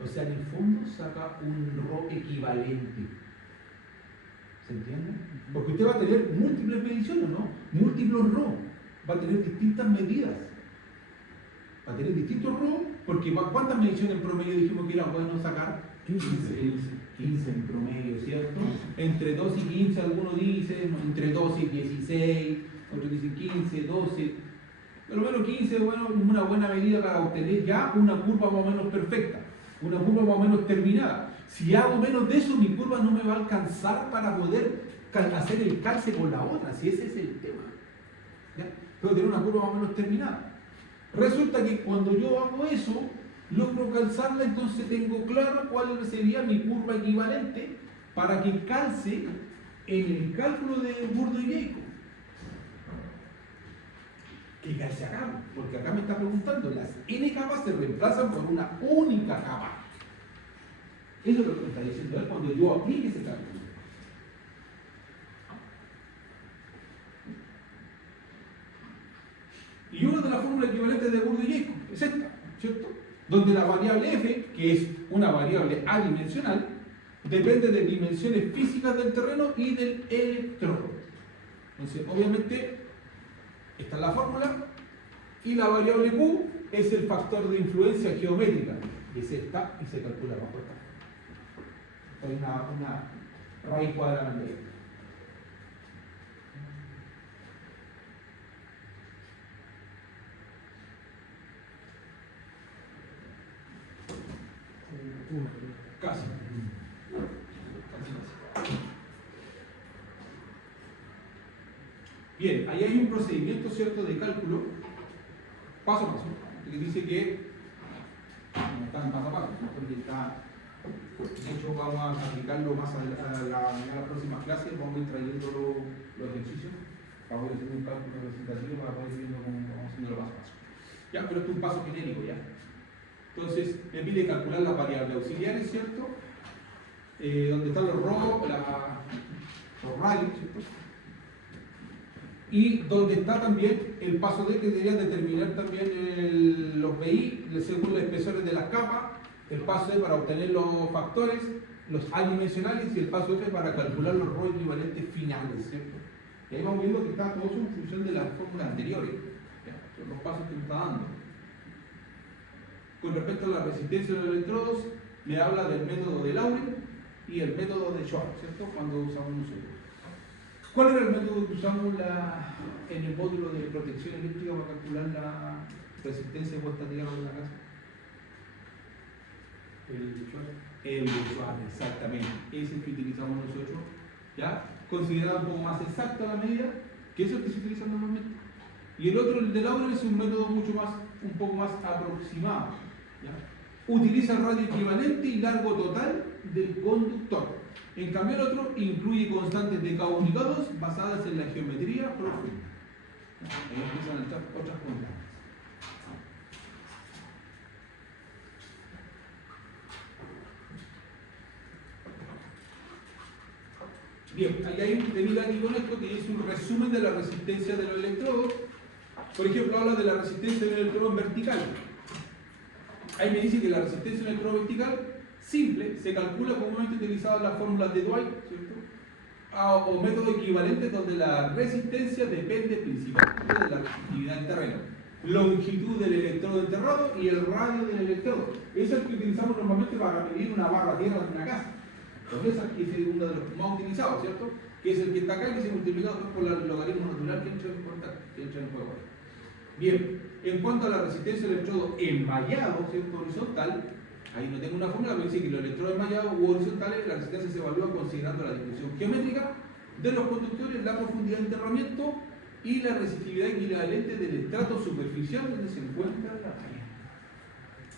O sea, en el fondo saca un ρ equivalente. ¿Se entiende? Porque usted va a tener múltiples mediciones, ¿no? Múltiples ρ. Va a tener distintas medidas. Va a tener distintos ρ porque ¿cuántas mediciones en promedio dijimos que era bueno sacar? 15. 15 en promedio, ¿cierto? Entre 12 y 15 algunos dicen, entre 12 y 16, otros dicen 15, 12. Por lo menos 15 es bueno, una buena medida para obtener ya una curva más o menos perfecta, una curva más o menos terminada. Si hago menos de eso, mi curva no me va a alcanzar para poder hacer el calce con la otra, si ese es el tema. ¿Ya? Tengo que tener una curva más o menos terminada. Resulta que cuando yo hago eso, logro calzarla, entonces tengo claro cuál sería mi curva equivalente para que calce en el cálculo de Burdo y Jacob. Que calce acá, porque acá me está preguntando, las n capas se reemplazan por una única capa. Eso es lo que me está diciendo él cuando yo aplique ese cálculo. Y una de las fórmulas equivalentes de Burdo y Jacob es esta, ¿cierto? Donde la variable f, que es una variable adimensional, depende de dimensiones físicas del terreno y del electrodo. Entonces, obviamente, esta es la fórmula, y la variable q es el factor de influencia geométrica, y es esta, y se calcula bajo esta. Hay una raíz cuadrada de esto. Casi. Bien, ahí hay un procedimiento, ¿cierto?, de cálculo paso a paso, que dice que no está en paso a paso, porque está, de hecho vamos a aplicarlo más a las próximas clases, vamos a ir trayendo los ejercicios, vamos a hacer un cálculo representativo para poder ir viendo cómo vamos haciendo paso a paso. Ya, pero esto es un paso genérico ya. Entonces, me pide calcular las variables auxiliares, ¿cierto? Donde están los rho, los radios, ¿cierto? Y donde está también el paso D, que debería determinar también los BI, según los espesores de las capas, el paso E para obtener los factores, los adimensionales, y el paso F para calcular los rho equivalentes finales, ¿cierto? Y ahí vamos viendo que está todo eso en función de las fórmulas anteriores, ¿ya? Son los pasos que me está dando. Con respecto a la resistencia de los electrodos, me habla del método de Laurent y el método de Schwarz, ¿cierto? Cuando usamos nosotros. ¿Cuál era el método que usamos en el módulo de protección eléctrica para calcular la resistencia de puesta a tierra de la casa? El de Schwarz. El de Schwarz, exactamente. Ese es el que utilizamos nosotros, ¿ya? Considerado un poco más exacta la medida, que es el que se utiliza normalmente. Y el otro, el de Laurent, es un método un poco más aproximado, ¿ya? Utiliza el radio equivalente y largo total del conductor. En cambio, el otro incluye constantes de cabo unicados basadas en la geometría profunda. Ahí empiezan a entrar otras constantes. Bien, ahí hay un tenido aquí con esto que es un resumen de la resistencia de los electrodos. Por ejemplo, habla de la resistencia del electrodo en vertical. Ahí me dice que la resistencia del electrodo vertical simple se calcula comúnmente utilizando las fórmulas de Dwight, ¿cierto? O método equivalente donde la resistencia depende principalmente de la resistividad del terreno, longitud del electrodo enterrado y el radio del electrodo. Es el que utilizamos normalmente para medir una barra tierra de una casa. Entonces, aquí es uno de los más utilizados, ¿cierto? Que es el que está acá y que se multiplica por el logaritmo natural que entra en juego. Bien, en cuanto a la resistencia del electrodo enmallado, ¿cierto?, horizontal, ahí no tengo una fórmula, pero dice que los electrodos enmallados u horizontales, la resistencia se evalúa considerando la distribución geométrica de los conductores, la profundidad de enterramiento y la resistividad equivalente del estrato superficial donde se encuentra la talla.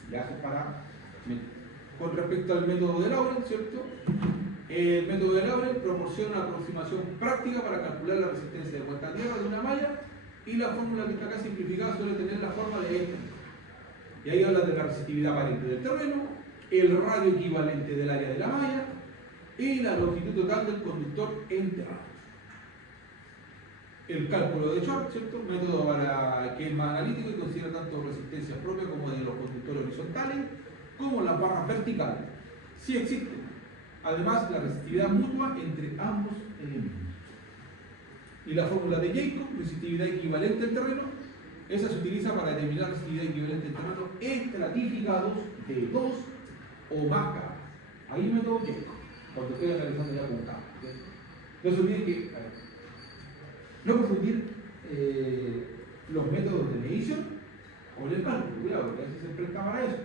Ya eso para... Con respecto al método de Laurent, ¿cierto? El método de Laurent proporciona una aproximación práctica para calcular la resistencia de puesta a tierra de una malla, y la fórmula que está acá simplificada suele tener la forma de esta. Y ahí habla de la resistividad aparente del terreno, el radio equivalente del área de la malla y la longitud total del conductor enterrado. El cálculo de Schwarz, ¿cierto? Método que es más analítico y considera tanto resistencias propias como de los conductores horizontales como las barras verticales. Sí existe. Además, la resistividad mutua entre ambos elementos. Y la fórmula de Jacob, resistividad equivalente al terreno, esa se utiliza para determinar la actividad equivalente de terrenos estratificados de 2 o más capas. Ahí me método Jacob, cuando estoy analizando ya con capas. No se olviden que, a ver, no confundir los métodos de medición con el cálculo, cuidado, porque a veces se presta para eso.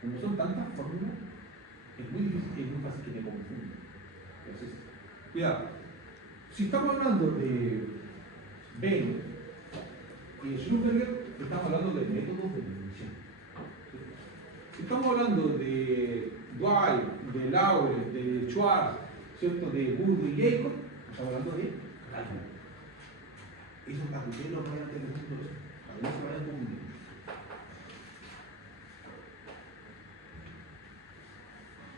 Como son tantas fórmulas, es muy difícil, es muy fácil que me confundan. Entonces, cuidado. Si estamos hablando de Venn y Schlumberger, estamos hablando de métodos de medición. Si estamos hablando de Dwight, de Laurel, de Schwartz, ¿cierto? De Wood y Jacob, estamos hablando de cálculo. Esos cálculos los vayan a tener juntos, para que no se vayan confundiendo.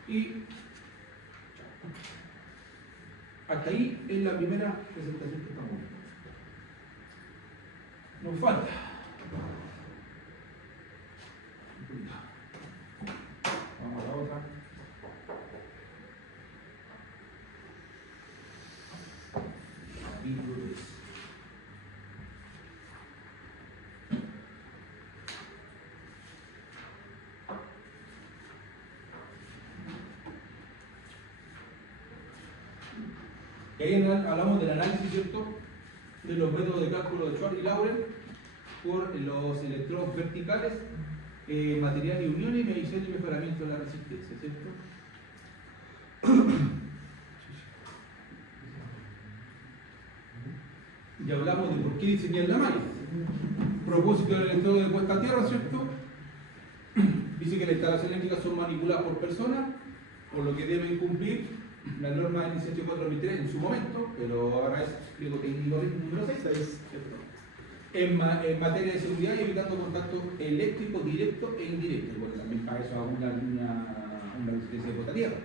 Y hasta ahí es la primera presentación que estamos viendo. Nos falta. Vamos a la otra. Capítulo 3. Y ahí hablamos del análisis, ¿cierto?, de los métodos de cálculo de Schwartz y Laurel por los electrodos verticales, material y unión y medición y mejoramiento de la resistencia, ¿cierto? Y hablamos de por qué diseñar la malla. Propósito del electrodo de puesta a tierra, ¿cierto? Dice que las instalaciones eléctricas son manipuladas por personas, por lo que deben cumplir la norma del 184.3 en su momento, pero ahora es pliego técnico número 6, ¿cierto? En materia de seguridad y evitando contacto eléctrico directo e indirecto. Bueno, también para eso hago una resistencia de puesta a tierra.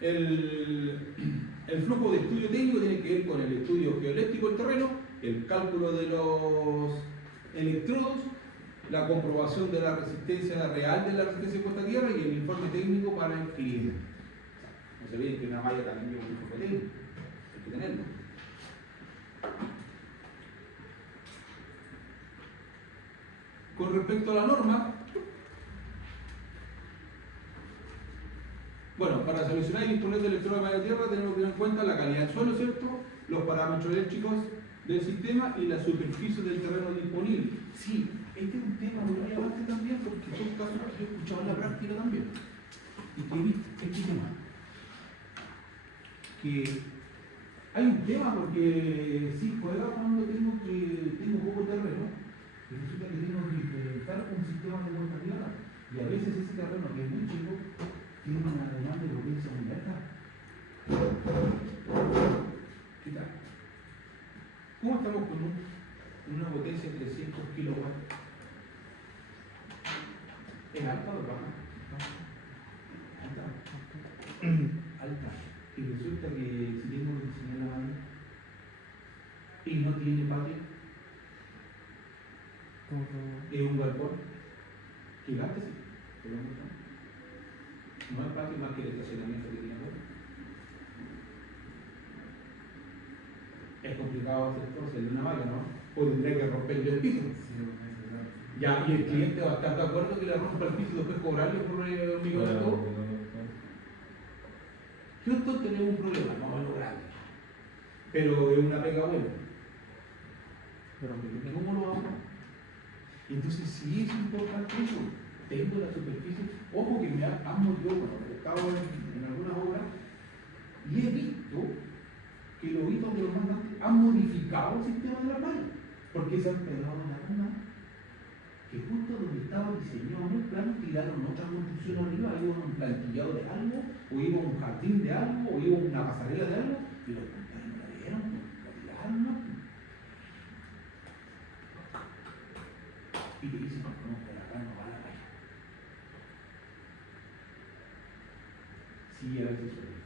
El flujo de estudio técnico tiene que ver con el estudio geoeléctrico del terreno, el cálculo de los electrodos, la comprobación de la resistencia real de la resistencia de puesta a tierra y el informe técnico para el cliente. No se olviden que una malla también lleva un informe técnico, hay que tenerlo. Con respecto a la norma, bueno, para solucionar y disponer del electrodo de malla de tierra tenemos que tener en cuenta la calidad del suelo, ¿cierto?, los parámetros eléctricos del sistema y la superficie del terreno disponible. Sí, este es un tema muy relevante también porque son casos que yo he escuchado en la práctica también y que he visto este tema. Que hay un tema porque sí, juega cuando tengo poco terreno y resulta que tengo que implementar un sistema de puesta a tierra y a veces ese terreno que es muy chico tiene una demanda de potencia muy alta. ¿Qué tal? ¿Cómo estamos con una potencia de 300 kilowatts? ¿Es alta o baja? Alta. Alta. Y resulta que si tengo que diseñar la malla y no tiene patio, es un balcón gigante, sí. No hay patio más que el estacionamiento que tiene ahora. Es complicado hacer cosas de una malla, ¿no? O tendría que romper yo el piso. Ya, y el cliente va a estar de acuerdo que le rompa el piso y después cobrarle por un millón de todo. Houston tenemos un problema, no es lo grande, pero es una pega buena. Pero ¿cómo lo hago? Entonces, si es importante eso, tengo la superficie. Ojo que me han movido cuando he estado en algunas obras y he visto que los hitos de los mandantes han modificado el sistema de la malla, porque se han pegado en la luna, que justo donde estaba diseñado en el plan tiraron otra construcción arriba, iba un plantillado de algo, o iba un jardín de algo, o iba una pasarela de algo, y los compadres no la vieron, la tiraron, ¿no? Y te dicen, no, pero acá no va la malla. Sí, a veces sucede.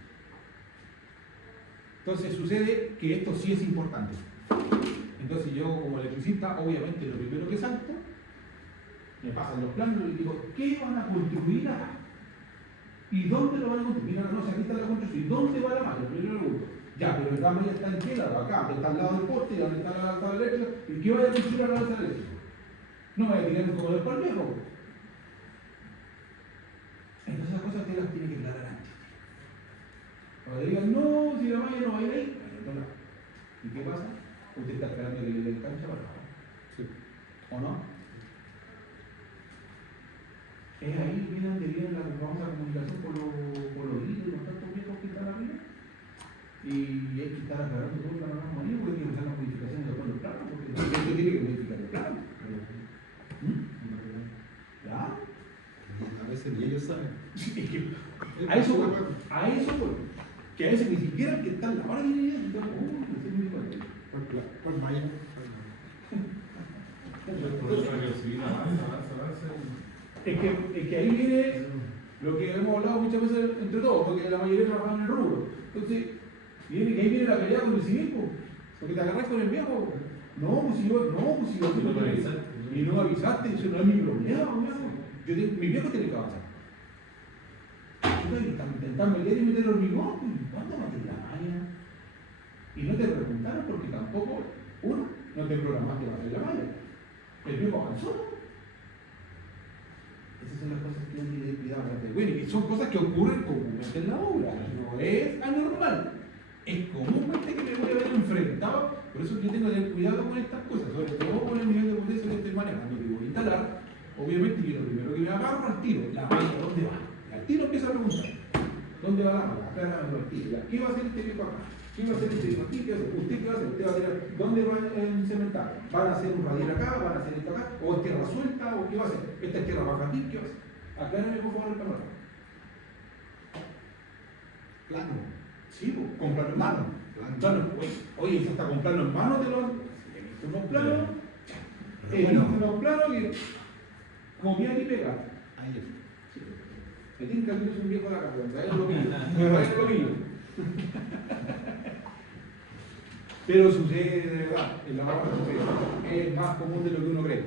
Entonces sucede que esto sí es importante. Entonces yo como electricista, obviamente lo primero que salto, me pasan los planos y digo, ¿qué van a construir acá? ¿Y dónde lo van a construir? Mira, no sé, aquí está la construcción. ¿Dónde va la malla? Primero pregunto. Ya, pero la malla está en qué lado, acá, está al lado del poste, donde está la tabla eléctrica. ¿Y qué vaya a construir a la tabla eléctrica? No me voy a tirar un comedor para el viejo. Entonces esas cosas usted las tiene que aclarar antes. Cuando le digan, no, si la malla no va a ir ahí, bueno, no. ¿Y qué pasa? Usted está esperando que le den cancha para abajo. Sí. ¿O no? Es ahí donde viene la famosa comunicación por los hilos y los tantos viejos que están arriba. Y hay que estar aclarando todo para la manera porque hay que usar las modificaciones de acuerdo al plano, porque esto tiene que modificar el plano. ¿Ya? A veces ni ellos saben. Es que a eso voy. Que a veces ni siquiera el que está en la hora viene y entonces, no sé muy bien. ¿Cuál malla? Es que ahí viene lo que hemos hablado muchas veces entre todos, porque la mayoría trabajan en el rubro. Entonces, viene que ahí viene la pelea con el civismo, porque te agarras con el viejo. Y no me avisaste, eso no es mi problema, viejo. Mi viejo tiene que avanzar. Están intentando meter y meter el hormigón, ¿cuándo maté la malla? Y no te preguntaron porque tampoco, uno, no te programaste para hacer la malla. El viejo avanzó. Esas son las cosas que uno tiene que cuidar. Bueno, y son cosas que ocurren comúnmente en la obra, no es anormal. Es comúnmente que me voy a ver enfrentado, por eso yo tengo que tener cuidado con estas cosas, sobre todo con el nivel de potencia que estoy manejando, que voy a instalar. Obviamente, yo lo primero que me agarro al tiro, la malla, ¿dónde va? Y al tiro empiezo a preguntar, ¿dónde va la malla? Acá al tiro, ¿qué va a hacer este viejo acá? ¿Qué va a hacer este viejo aquí? ¿Qué va a hacer? ¿Usted qué va a hacer? ¿Usted va a tirar? ¿Dónde va a cementar? ¿Van a hacer un radial acá? ¿Van a hacer esto acá? ¿O es tierra suelta? ¿O qué va a hacer? ¿Esta es tierra baja aquí? ¿Qué va a hacer? Aclárame por favor el panorama. Plano. Sí, pues, comprarlo en mano. Plano. Oye, ¿se está comprando en mano de los unos planos? Unos planos que copiar y pegar. Ahí es. Me tiene que es un viejo de la casa, vayan lo mío. Pero sucede de verdad, en la obra sucede. Es más común de lo que uno cree.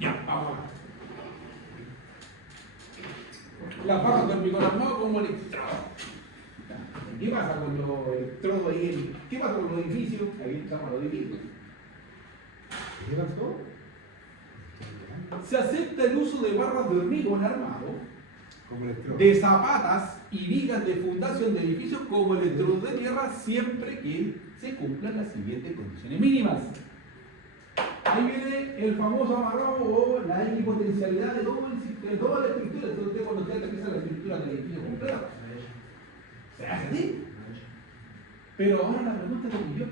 Ya, vamos a ver. Las barras de hormigón armado como electrodo. ¿Qué pasa con los electrodos ahí? ¿Qué pasa con los edificios? Ahí estamos los edificios. ¿Qué pasó? Se acepta el uso de barras de hormigón armado, Como electrodo. de zapatas y vigas de fundación de edificios como electrodos de tierra siempre que se cumplan las siguientes condiciones mínimas. Ahí viene el famoso amarrado o la equipotencialidad de todo el sistema, de toda la estructura. Entonces, cuando usted empieza la estructura del edificio completa, se hace así. Pero ahora la pregunta es que yo,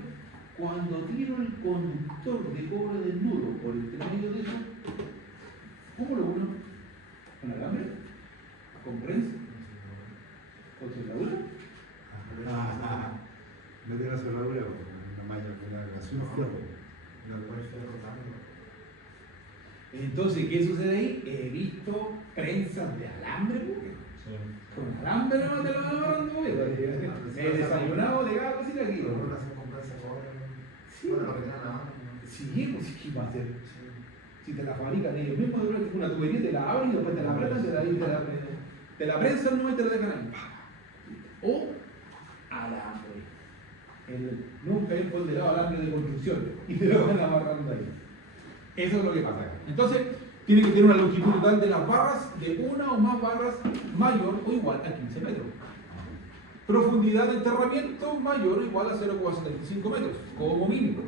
cuando tiro el conductor de cobre del nudo por entre medio de eso, ¿cómo lo uno? ¿Con alambre? ¿Con prensa? ¿Con soldadura? No tiene la soldadura, una malla con la relación fierro. Entonces, ¿qué sucede ahí? He visto prensas de alambre, con alambre no te lo van agarrando, he desayunado de gato y de aquí. Sí, pues sí, ¿qué va a hacer? Si te la fabrican ellos mismos, una tubería te la abren y después te la apretan, te la prensan no y te la dejan ahí. O alambre. Nunca he ponderado alambre de construcción y te lo van amarrando ahí. Eso es lo que pasa acá. Entonces, tiene que tener una longitud total de las barras de una o más barras mayor o igual a 15 metros. Profundidad de enterramiento mayor o igual a 0,75 metros, como mínimo.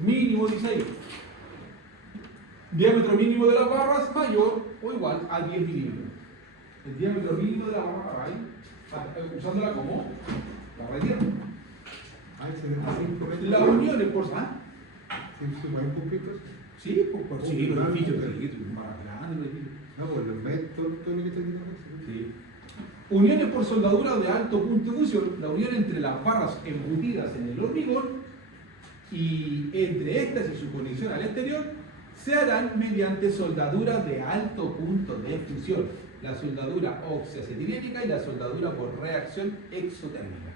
Mínimo 16. Diámetro mínimo de las barras mayor o igual a 10 milímetros. El diámetro mínimo de la barra ahí, usándola como barra de tierra. Las uniones por ¿ah? Sí, pues sí, los edificios más grandes. No, pues los ves todo lo que está diciendo. Sí. Uniones por soldadura de alto punto de fusión, la unión entre las barras embutidas en el hormigón y entre estas y su conexión al exterior se harán mediante soldadura de alto punto de fusión, la soldadura oxiacetilénica y la soldadura por reacción exotérmica.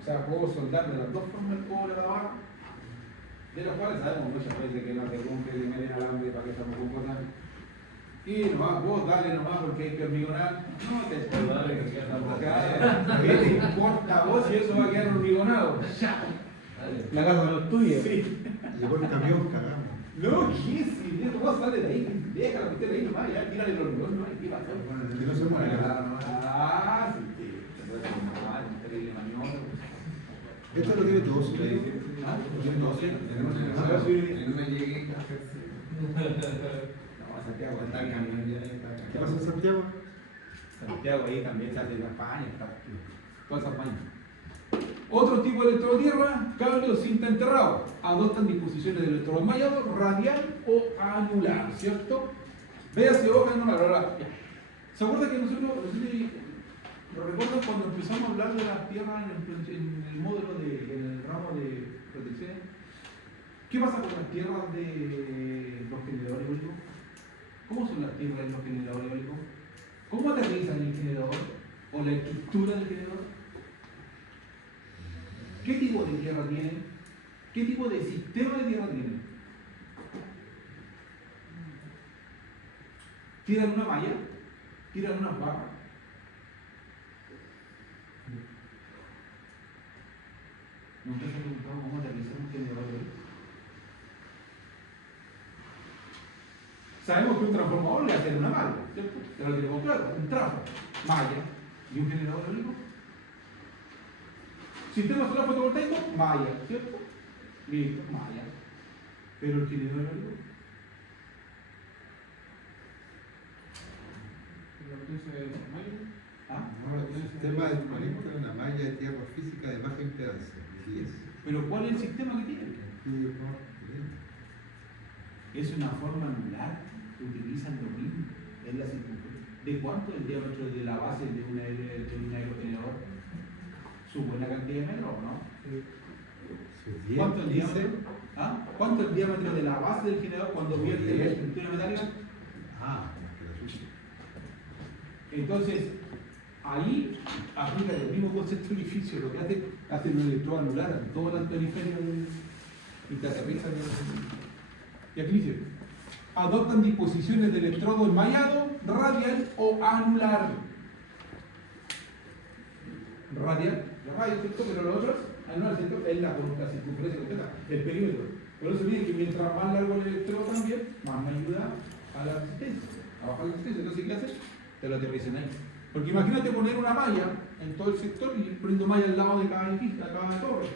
O sea, puedo soldar de las dos formas el cobre a la barra, de las cuales sabemos muchas veces que no se rompe, le meten alambre para que estamos con cosas. Y nomás, vos dale nomás porque hay que hormigonar. No te importa, ¿qué te importa vos si eso va a quedar hormigonado? La casa no es tuya. Sí. Llegó el camión, cagamos. No, ¿qué es? Si viejo, vos sale de ahí, deja la cuestión de ahí nomás, ya, tírale el hormigón, no hay que pasar. Bueno, que no se muere. Ah, sí, terrible maniobra. Esto lo tiene todo su ley. Ah, lo tiene todo así. Que no me llegue. No, Santiago, está el camión, ya está el ¿Qué pasa en Santiago? Santiago ahí también se hace campaña, todas esas mañas. Otro tipo de electrodo tierra, cable o cinta enterrado. Adoptan disposiciones de electrodo enmayado, radial o anular, ¿cierto? Véase hoja y no la verdad. ¿Se acuerda que nosotros, lo recuerdo cuando empezamos a hablar de las tierras en el módulo en el ramo de protecciones? ¿Qué pasa con las tierras de los generadores eólicos? ¿Cómo son las tierras de los generadores eólicos? ¿Cómo aterrizan el generador o la estructura del generador? ¿Qué tipo de tierra tienen? ¿Qué tipo de sistema de tierra tienen? ¿Tiran una malla? ¿Tiran unas barras? ¿Nunca se ha preguntado cómo aterrizar un generador eólico? Sabemos que un transformador le hace una malla, ¿cierto? Ya lo tenemos claro, un trafo, malla y un generador eólico. Sistema solar fotovoltaico, malla, ¿cierto? Listo, malla. Pero el generador eólico. La potencia de Mayo. ¿Ah? No, el sistema de conecta una malla de tierra física de baja impedancia. Así es. Pero ¿cuál es el sistema que tiene? Sí, no, Es una forma anular que utilizan lo mismo. Es la circunferencia. ¿De cuánto es el diámetro de la base de un aerogenerador? Su buena cantidad de metros, ¿no? sus 10, ¿Cuánto es el 15, diámetro? ¿Ah? ¿Cuánto es el diámetro de la base del generador cuando vierte la estructura metálica? Ah, que la suya. Entonces, ahí aplica el mismo concepto de edificio, lo que hace un electrodo anular en todo el hemisferio y te aterrizan en el. Y aquí dice, adoptan disposiciones de electrodo enmayado, radial o anular. Radial, ¿cierto? Pero los otros, anular, ¿cierto? Es la circunferencia completa, el perímetro. Por eso miren que mientras más largo el electrodo también, más me ayuda a la resistencia, a bajar la resistencia. Entonces, ¿qué haces? Te lo aterrizan ahí. Porque imagínate poner una malla en todo el sector y poniendo malla al lado de cada edificio, de cada torre.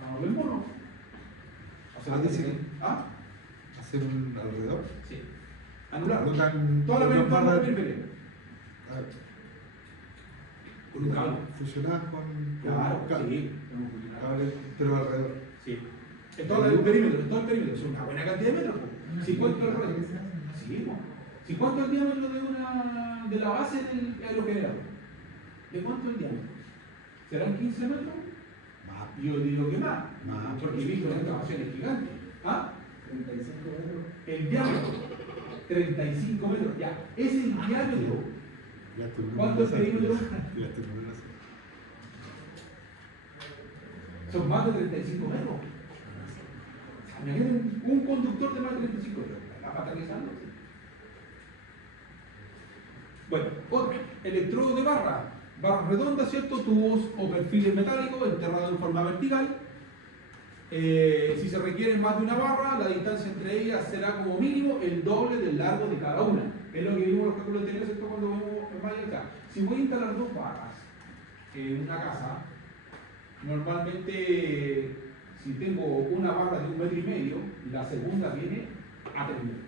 Vamos a ver mono. ¿Ah? Hacer un alrededor. Sí. Anular. No tan- Toda la no ventana barra- de periferia. Con un cable. Fusionadas con Claro, cable, sí. cable, pero alrededor. Sí. En todo el perímetro, en todo el perímetro. Es una buena cantidad de metros. Po. 50 el radio. Sí, po. ¿Y cuánto es el diámetro de la base del aerogenerador? ¿De cuánto es el diámetro? ¿Serán 15 metros? Más. Yo digo que más. Más. Porque he visto excavaciones gigantes. ¿Ah? 35 metros. El diámetro. 35 metros. Ya. Ese es el diámetro. Ya tu número ¿Cuánto es el no sabe. perímetro? Ya tu número no sabe. Son más de 35 metros. Imaginen un conductor de más de 35 metros. ¿La pata que sale? Bueno, otro, electrodo de barra. Barras redondas, ¿cierto? Tubos o perfiles metálicos enterrados en forma vertical. Si se requiere más de una barra, la distancia entre ellas será como mínimo el doble del largo de cada una. Es lo que vimos en los cálculos anteriores, ¿cierto? Cuando vemos en malla acá. Si voy a instalar dos barras en una casa, normalmente si tengo una barra de 1,5 metros, la segunda viene a 3 metros.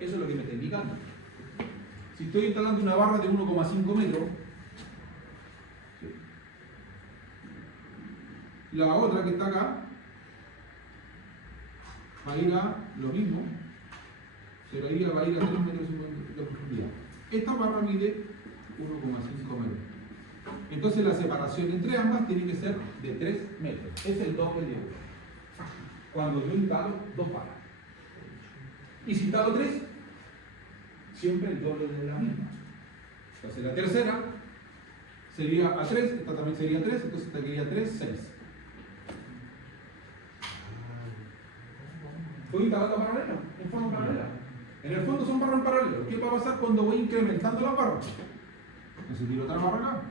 Eso es lo que me está indicando. Si estoy instalando una barra de 1,5 metros, la otra que está acá va a ir a lo mismo, va a ir a 3 metros de profundidad. Esta barra mide 1,5 metros. Entonces la separación entre ambas tiene que ser de 3 metros. Es el doble de oro. Cuando yo instalo dos barras. Y si instalo 3, siempre el doble de la misma. Entonces la tercera sería a 3, esta también sería 3, entonces esta quería 3, 6. Voy instalando paralelo, en forma paralela. En el fondo son barras en paralelo. ¿Qué va a pasar cuando voy incrementando las barras? Entonces tiro otra barra acá.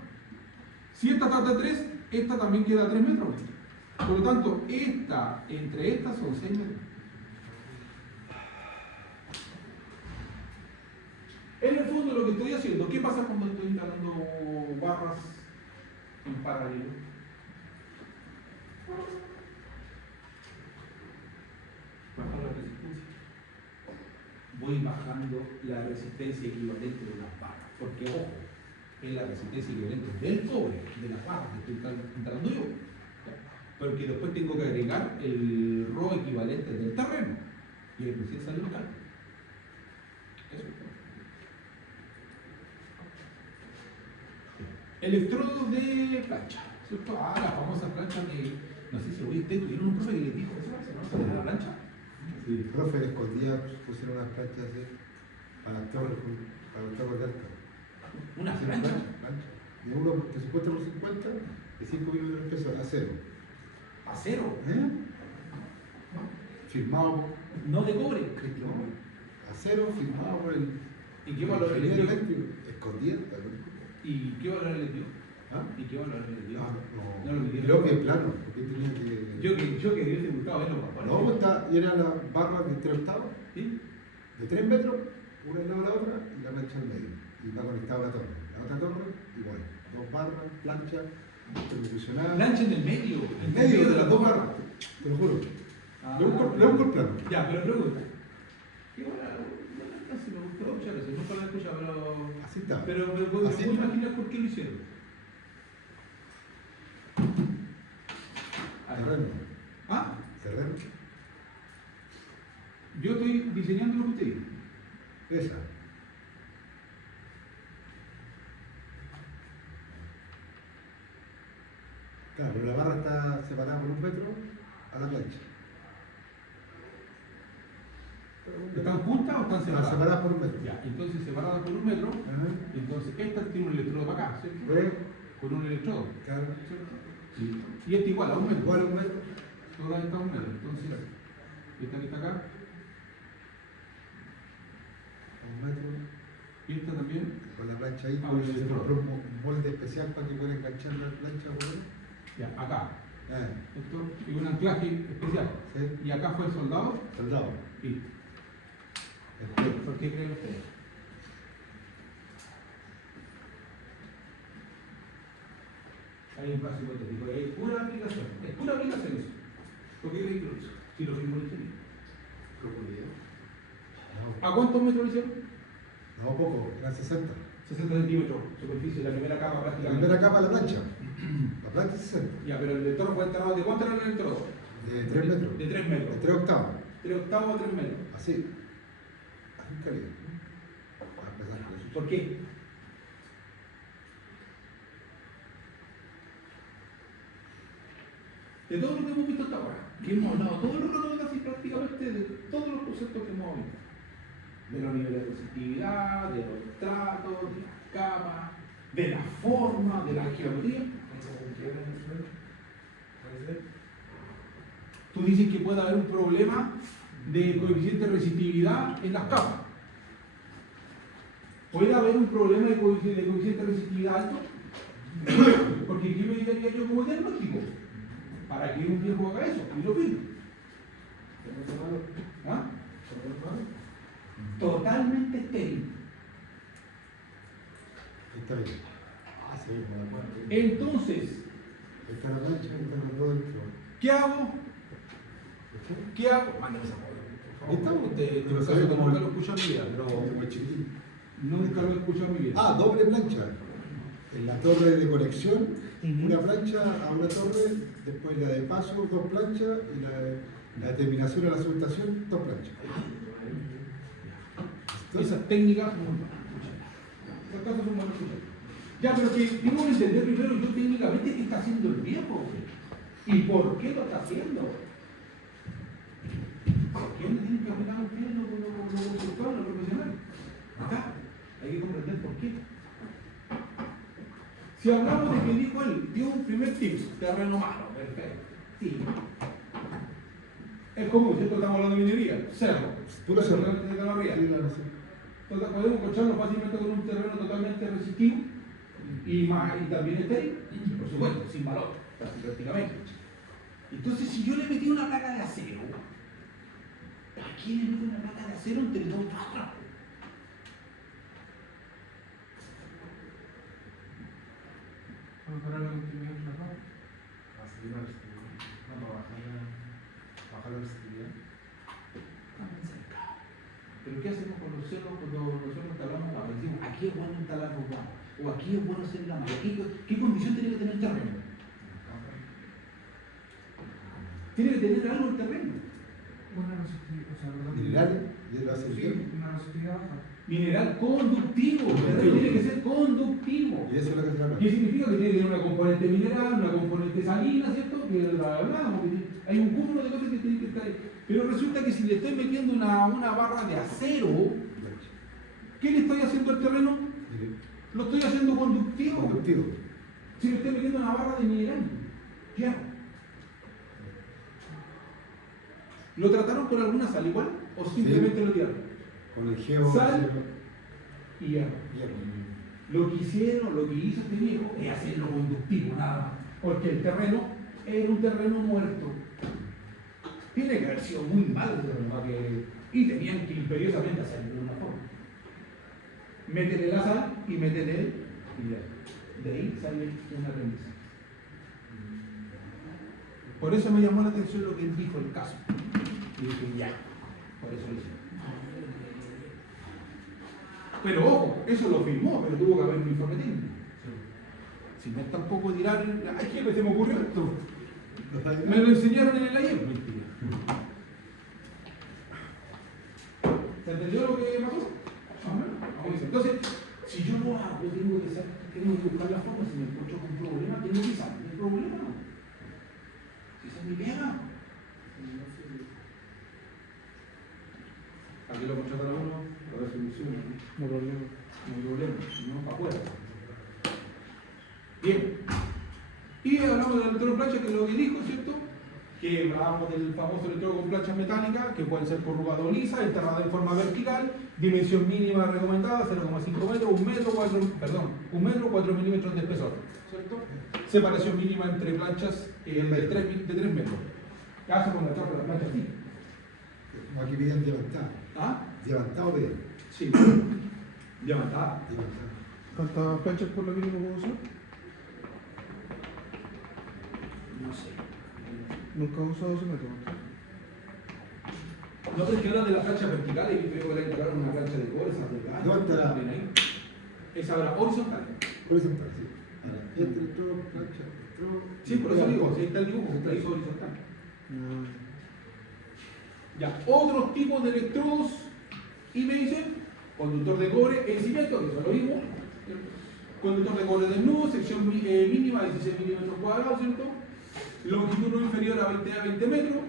Si esta está a 3, esta también queda a 3 metros. Por lo tanto, entre estas son 6 metros. En el fondo lo que estoy haciendo, ¿qué pasa cuando estoy instalando barras en paralelo? Bajar la resistencia. Voy bajando la resistencia equivalente de las barras, porque ojo, es la resistencia equivalente del cobre, de las barras que estoy instalando yo. Porque después tengo que agregar el RO equivalente del terreno y el recién sale local. Eso es todo. Electrodos de plancha, ¿cierto? La famosa plancha de, no sé si ustedes tuvieron un profe que les dijo eso, ¿no? ¿De la plancha? Sí, el profe escondía, pusieron unas planchas así, para las torres, para los torres de alta. ¿Una Sí, plancha? De uno que se cuesta por 50, de 5 millones de pesos, acero. ¿Acero? Firmado, No de cobre. acero firmado por el ¿Y qué valor le ingeniero dio? eléctrico, escondido. ¿Y qué valor le dio? ¿Ah? ¿Y qué valor le dio? No, No lo vi. creo que es plano, porque tenía que... Yo que hubiese gustado verlo para No, pues está, y era la barra de 3 octavos, ¿Sí? de 3 metros, una al lado de la otra, y la plancha al medio. Y va conectada a la torre. La otra torre, igual. 2 barras, plancha, termofusionada. Plancha en el medio. En medio de las 2 barras, te lo juro. Ah, Le busco el plano. Ya, pero pregunta. ¿Qué buena si me gustó escuchar eso? Nunca lo he escuchado, pero... Así está. Pero me puedo Así está. imaginar por qué lo hicieron. Terreno. ¿Ah? Terreno. Yo estoy diseñando lo que usted dice. Esa. Claro, pero la barra está separada por 1 metro a la plancha. ¿Están juntas o están Están separadas? separadas por 1 metro. Ya, entonces separadas por 1 metro, Ajá. entonces esta tiene un electrodo para acá, ¿cierto? ¿Ves? Con un electrodo, Claro. ¿cierto? Sí. Y esta igual, a 1 metro. Igual a 1 metro. Todas estas a 1 metro. Entonces, esta que está acá, 1 metro. y esta también. Con la plancha ahí, Ah, pues, bueno, se sí. compró un molde especial para que pueda enganchar la plancha por ahí. Ya, acá. Ah, Esto es un anclaje especial. sí, Y acá fue el soldado. soldado. Y, Espero. ¿por qué creen ustedes? Hay un caso hipotético, es pura aplicación, eso. ¿Por qué creen que lo hizo? Si lo mismo lo hicieron. Profundidad. No, ¿A cuántos metros lo hicieron? no poco, eran 60. 60 centímetros, superficie, la primera capa La prácticamente. primera capa la plancha. La plancha es 60. Ya, pero el electrodo fue enterrado, ¿de cuánto era el electrodo? De 3 metros. De 3 De metros. 3 octavos. 3 octavos a 3 metros. Así. Así en calidad. Para empezar con eso. ¿Por qué? De todo lo que hemos visto hasta ahora, que hemos hablado todo el rato casi prácticamente de todos los conceptos que hemos visto. De los niveles de resistividad, de los tratos, de las capas, de la forma, de la geometría. Tú dices que puede haber un problema de coeficiente de resistividad en las capas. ¿Puede haber un problema de coeficiente de resistividad alto? Porque ¿qué me diría yo como diagnóstico? Para que un viejo haga eso y lo firme. ¿Ah? Totalmente estéril. Está bien. Ah, sí, me la acuerdo. Entonces, Está la plancha, está los dos dentro. ¿qué hago? ¿Qué hago? Mándame esa foto, por favor. ¿Esta? Usted, Yo lo caso sabía que como nunca lo escucho en mi vida, pero Muy chiquitín. nunca lo he escuchado en mi vida. Ah, doble plancha. En la torre de conexión, una plancha a una torre, después la de paso, 2 planchas, y la de terminación a la subestación, 2 planchas. Entonces, Esas técnicas son muy buenas. Esas cosas son buenas escuchar. Ya, pero que tengo que entender primero yo técnicamente qué está haciendo el viejo, güey. ¿Y por qué lo está haciendo? ¿Por qué le tienen que aplicar a ustedes los consultores, los profesionales? Acá hay que comprender por qué. Si hablamos de que dijo él, dio un primer tip, terreno malo, perfecto. Sí. Es común, ¿cierto? Estamos hablando de minería, cerro. Puro cerro. De Calabria. sí, no sé. Entonces podemos encontrarlo fácilmente con un terreno totalmente resistivo y también estéril, por supuesto, sin valor, prácticamente. Entonces, si yo le metí una placa de acero, ¿para qué le meto una placa de acero entre dos barras? Para la continuidad de la barra. Bajar la versatilidad. Pero ¿qué hacemos con los cerros cuando nosotros instalamos barras? Decimos, aquí es bueno instalar dos barras, o aquí es bueno hacer la malla. ¿Qué condición tiene que tener el terreno? Tiene que tener algo el terreno. Una resistividad, o sea, ¿verdad? Minerales, y lo hace Sí, bien. una resistividad baja. Mineral conductivo, el terreno tiene que ser conductivo. Y eso es lo que se llama. ¿Qué significa? Que tiene que tener una componente mineral, una componente salina, ¿cierto? Que la hablamos, hay un cúmulo de cosas que tienen que estar ahí. Pero resulta que si le estoy metiendo una barra de acero, ¿qué le estoy haciendo al terreno? Lo estoy haciendo conductivo. Conductivo. Si le estoy metiendo una barra de mineral, ¿qué hago? ¿Lo trataron con alguna sal igual? ¿O simplemente lo tiraron? Con el geo. Sal y hierro. hierro. Lo que hicieron, lo que hizo este viejo es hacerlo conductivo, nada más. Porque el terreno era un terreno muerto. Tiene que haber sido muy mal y tenían que imperiosamente hacerlo de una forma. Métele la sal y métele el hierro. De ahí sale un aprendizaje. Por eso me llamó la atención lo que él dijo el caso. Y dije, ya, por eso lo hicieron. Pero ojo, eso lo firmó, pero tuvo que haber un informe técnico. Si no, tampoco dirán, ay, jefe, se me ocurrió esto. Me lo enseñaron en el ayer. Mentira. ¿Se entendió lo que pasó? Entonces, si yo lo hago, tengo que buscar la forma. Si me encuentro con un problema, tengo que salir del problema. Si esa es mi pega. Aquí lo contratan a uno, lo resoluciona. No hay problema. No hay problema, no para afuera. Bien. Y hablamos del electrodo con plancha, que es lo que dijo, ¿cierto? Que hablamos del famoso electrodo con plancha metálica, que puede ser corrugado o lisa, enterrada en forma vertical, dimensión mínima recomendada, 0,5 metros, 1 metro, 4 milímetros de espesor, ¿cierto? Separación mínima entre planchas de 3 metros. Caso con la torre de la plancha así. Aquí piden diamantado. ¿Ah? Diamantado piden. Sí. Diamantada. Diamantado. ¿Cuántas planchas por lo mínimo puedo usar? No sé. Nunca he usado ese método. No, pero es que hablan de las planchas verticales y creo que le instalaron una plancha de cobre, esas delgadas. ¿Dónde está la- Ven ahí. Esa ahora horizontal. Horizontal, sí. Ahora, entre electrodo, plancha, electrodo. Sí, por eso digo, si ahí está el dibujo, la hizo horizontal. No. Ya, otros tipos de electrodos, y me dicen, conductor de cobre en cimiento, que eso lo vimos, conductor de cobre desnudo, sección mínima 16 milímetros cuadrados, ¿cierto? Longitud no inferior a 20 metros,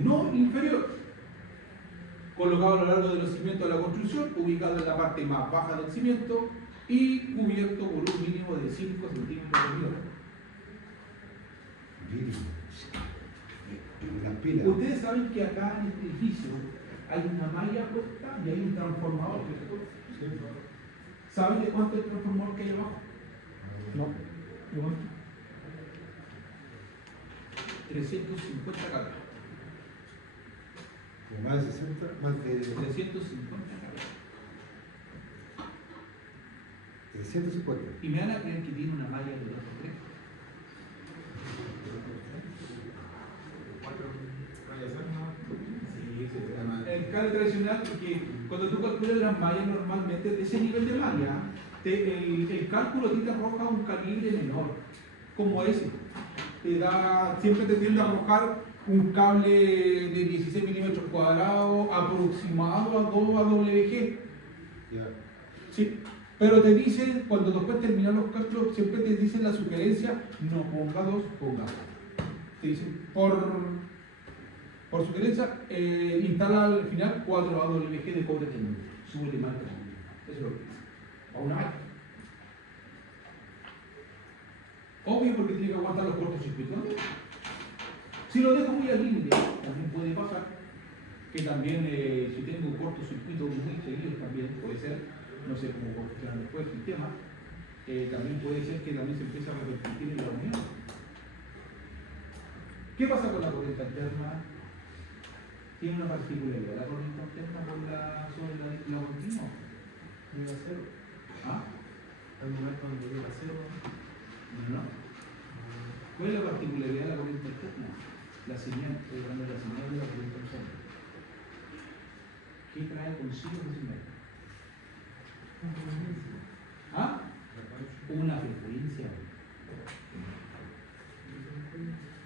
no inferior. Colocado a lo largo de los cimientos de la construcción, ubicado en la parte más baja del cimiento y cubierto por un mínimo de 5 centímetros de altura. Las pilas. Ustedes saben que acá en este edificio hay una malla puesta y hay un transformador, ¿cierto? ¿Saben de cuánto es el transformador que hay abajo? No. ¿De cuánto? 350 cargas. Más de 60, más de 350 cargas. 350. Y me van a creer que tiene una malla de 2 o 3. El cable tradicional, porque cuando tú calculas las mallas normalmente de ese nivel de malla, el cálculo a ti te arroja un calibre menor, como ese. Siempre te tiende a arrojar un cable de 16 milímetros cuadrados aproximado a 2 AWG. Ya. Sí. Pero te dicen, cuando después terminan los cálculos, siempre te dicen la sugerencia, no ponga 2, ponga 4. Te dicen, por sugerencia, instala al final 4 AWG de cobre tenudo. Súbele más de eso es lo que dice. A una máquina. Obvio porque tiene que aguantar los cortocircuitos. ¿No? Si lo dejo muy al límite, también puede pasar que también si tengo un cortocircuito muy seguido también puede ser, no sé cómo funcionar después el sistema, también puede ser que también se empiece a repercutir en la unión. ¿Qué pasa con la corriente alterna? Tiene una particularidad. La corriente alterna sobre la continua llega a cero. ¿Ah? Hay momentos donde llega a cero. No. ¿Cuál es la particularidad de la corriente alterna? La señal, estoy hablando de la señal de la corriente alterna. ¿Qué trae consigo esa señal? ¿Ah? Una frecuencia.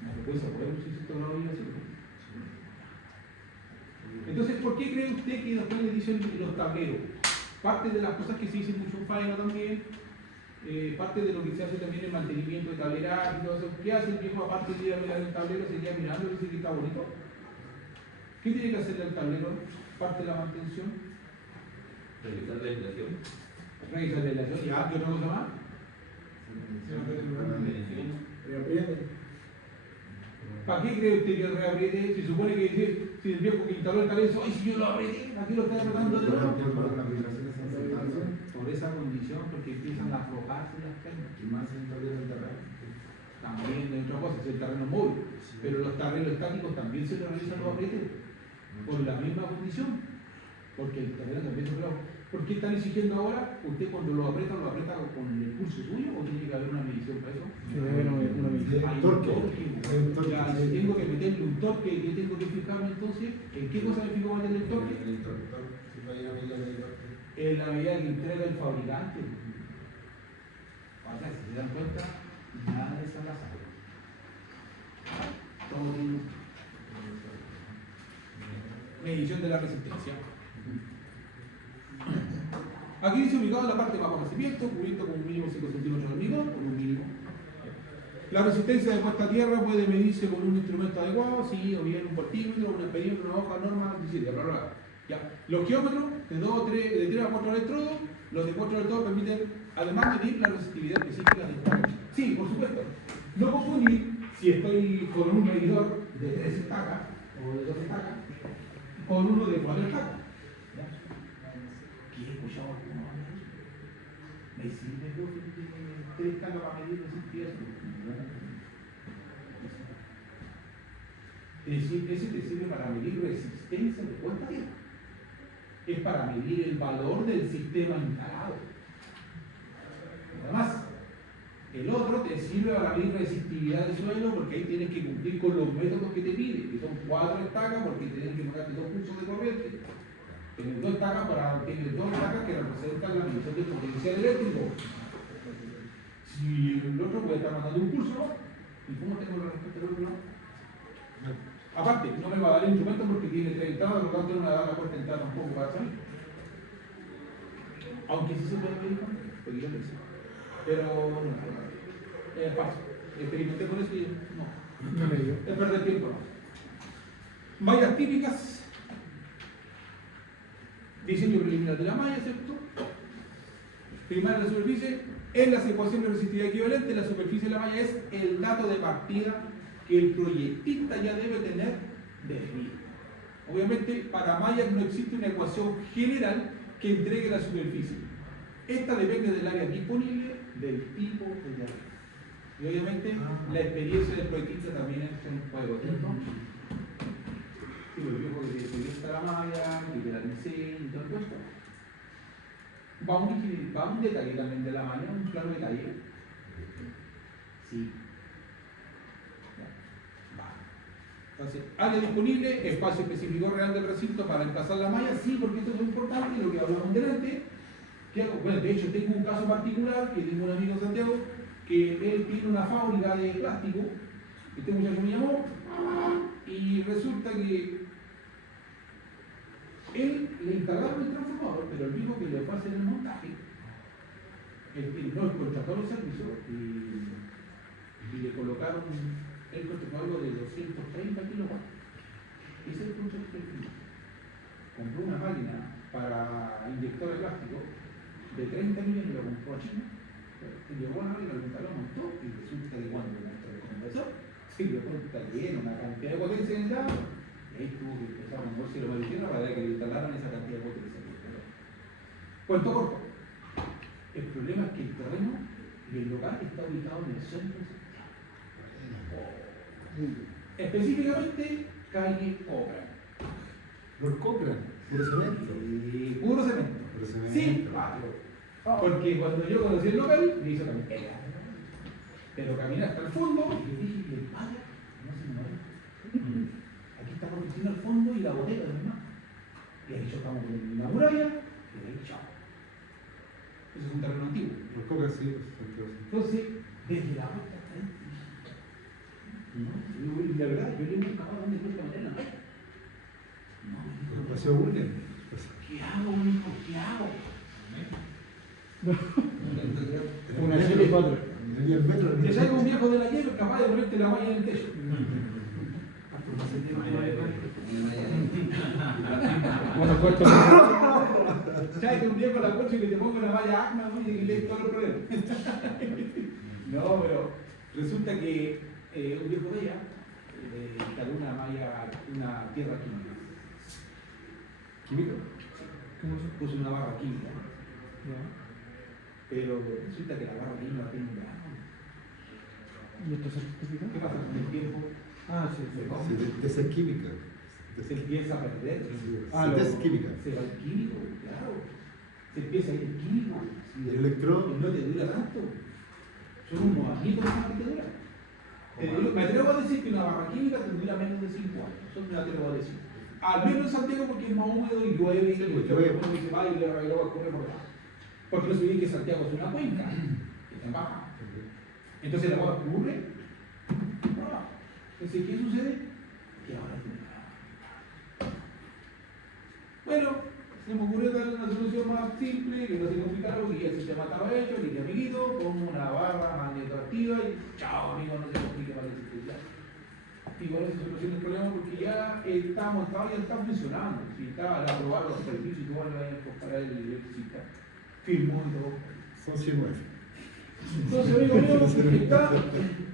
Una frecuencia, ¿podemos decir esto la obligación? Entonces, ¿por qué cree usted que después le dicen los tableros? Parte de las cosas que se dicen mucho en faena también, parte de lo que se hace también en mantenimiento de tableraje y todo eso. ¿Qué hace el viejo aparte de ir a mirar el tablero? Se queda mirando y dice que está bonito. ¿Qué tiene que hacerle al tablero? Parte de la mantención. Revisar la inflación. Revisar la relación. ¿Ya? ¿Qué otra cosa más? ¿Para qué cree usted que el reapriete? Se supone que si el viejo que instaló el tablero, ¡ay, si yo lo apreté! ¿Para qué lo está apretando de nuevo? Por esa condición, porque empiezan a aflojarse las piernas. Y más en tablero de terreno. También de otra cosa, es el terreno móvil. Pero los terrenos estáticos también se les realizan los aprietes. Por la misma condición. Porque el terreno también se afloja. ¿Por qué están exigiendo ahora? ¿Usted cuando lo aprieta con el pulso suyo o tiene que haber una medición para eso? Debe haber una medida. Hay un torque. Ya, si tengo que meterle un torque, ¿qué tengo que fijarme entonces? ¿En qué cosa me fijo meterle el torque? En la medida que entrega el fabricante. O sea, si se dan cuenta, nada es al azar. Todo tiene medición de la resistencia. Aquí dice ubicado en la parte bajo nacimiento, cubierto con un mínimo 5 centímetros de hormigón, con un mínimo. La resistencia de puesta a tierra puede medirse con un instrumento adecuado, sí, o bien un voltímetro, un pedímetro, una hoja norma, etc. Bla, bla, bla. Ya. Los geómetros de 3 a 4 electrodos, los de 4 electrodos permiten además medir la resistividad específica del instrumento. Sí, por supuesto. No confundir si estoy con un medidor de 3 estacas o de 2 estacas con uno de 4 estacas. ¿Qué he escuchado alguna vez? ¿Me sirve de 3 estacas para medir resistividad? Es decir, ese te sirve para medir resistencia de puesta a tierra. Es para medir el valor del sistema instalado. Además, el otro te sirve para medir resistividad del suelo porque ahí tienes que cumplir con los métodos que te pide, que son 4 estacas porque tienes que pagarte 2 pulsos de corriente. Tienes 2 estacas que representan la medición del potencial eléctrico. Si el otro puede estar mandando un pulso, ¿y cómo tengo la respuesta del otro lado? Aparte, no me va a dar el instrumento porque tiene 3 entradas, por lo tanto no me va a dar la puerta de entrada tampoco para salir. Aunque sí se puede medir también, porque yo lo hice. Pero no, es falso. Experimenté con eso y no me dio. Es perder tiempo, no. Mallas típicas. Diseño preliminar de la malla, ¿cierto? Primaria de la superficie. En las ecuaciones de resistividad equivalente, la superficie de la malla es el dato de partida que el proyectista ya debe tener definido. Obviamente, para mallas no existe una ecuación general que entregue la superficie. Esta depende del área disponible, del tipo de llave. Y obviamente, la experiencia del proyectista también es un juego, ¿cierto? Sí, porque yo creo que se la malla, que la diseño y todo esto. Va un detalle también de la malla, un claro detalle. Sí. Entonces, área disponible, espacio específico real del recinto para emplazar la malla, sí, porque esto es muy importante, lo que hablamos delante. Bueno, de hecho, tengo un caso particular que tengo un amigo en Santiago que él tiene una fábrica de plástico. Este muchacho me llamó y resulta que él le instalaron el transformador, pero el mismo que le fue a hacer el montaje, no contrató los servicios y le colocaron. Él contrató algo de 230 kilowatts. Ese es el concepto del final. Compró una máquina para inyector de plástico de 30 millones, lo compró a China. Llegó a la máquina, lo instaló, montó y resulta que cuando nuestro conversor se dio cuenta lleno, una cantidad de potencia en el lado, y ahí tuvo que empezar a moverse lo maritino para que le instalaran esa cantidad de potencia. Cuento corto. El problema es que el terreno y el local está ubicado en el centro de Santiago. Específicamente, calle Cobra. Por Cochrane, puro cemento. Puro cemento. Puro cemento. Sin patio. Porque cuando yo conocí el local, me hizo caminar. Pero caminé hasta el fondo y le dije, ¿y el patio? No se me mueve. Aquí está la oficina al fondo y la bodega, ¿no? Y ahí chocamos con la muralla y de ahí chao. Eso es un terreno antiguo. Por Cochrane sí, pues, Entonces, desde la puerta hasta ahí. ¿No? Y la verdad, yo le he buscado dónde cuesta meter la malla. No, me el dijo, Paseo Bullen. ¿qué hago, mijo? ¿Qué hago? Una serie 4. Venía el metro. Te salga un viejo de la llave capaz de ponerte la malla en el techo. Bueno, cuarto. Tráete un viejo a la coche y que te ponga una malla acma, ¿no? Y que le dé todos los problemas. No, pero resulta que un viejo de ella instaló una malla, una tierra química. ¿Químico? ¿Cómo se Puso una barra química. Ya. Pero resulta que la barra química tiene un grano. ¿Y esto es certificado? ¿Qué pasa con el tiempo? Ah, sí, sí. Sí, de ser química. Se empieza a perder. Ah, Sí, lo- es química. Se va el químico, claro. Se empieza a ir el químico. Y el electrón. Y no te dura tanto. Son unos añitos más que te duran. Me atrevo a decir que una barra química te dura menos de 5 años. Eso me atrevo a decir. Al menos en Santiago porque es más húmedo y llueve y el llueve. se va y el agua corre por abajo. Porque no se ve que Santiago es una cuenca que está en baja. Entonces el agua ocurre. Entonces, ¿qué sucede? Que ahora tiene agua. Bueno, se me ocurrió darle una solución más simple, que no se complicara, porque ya el sistema estaba hecho, le dije, amiguito, pongo una barra magnetoactiva y chao, amigo, no se complique más que ya. Y con eso soluciona el problema porque ya está funcionando. Si está aprobado los servicios y todo, le vayan a buscar el electricista. Firmó y todo. Son 100 nueve. Entonces, amigo mío, está,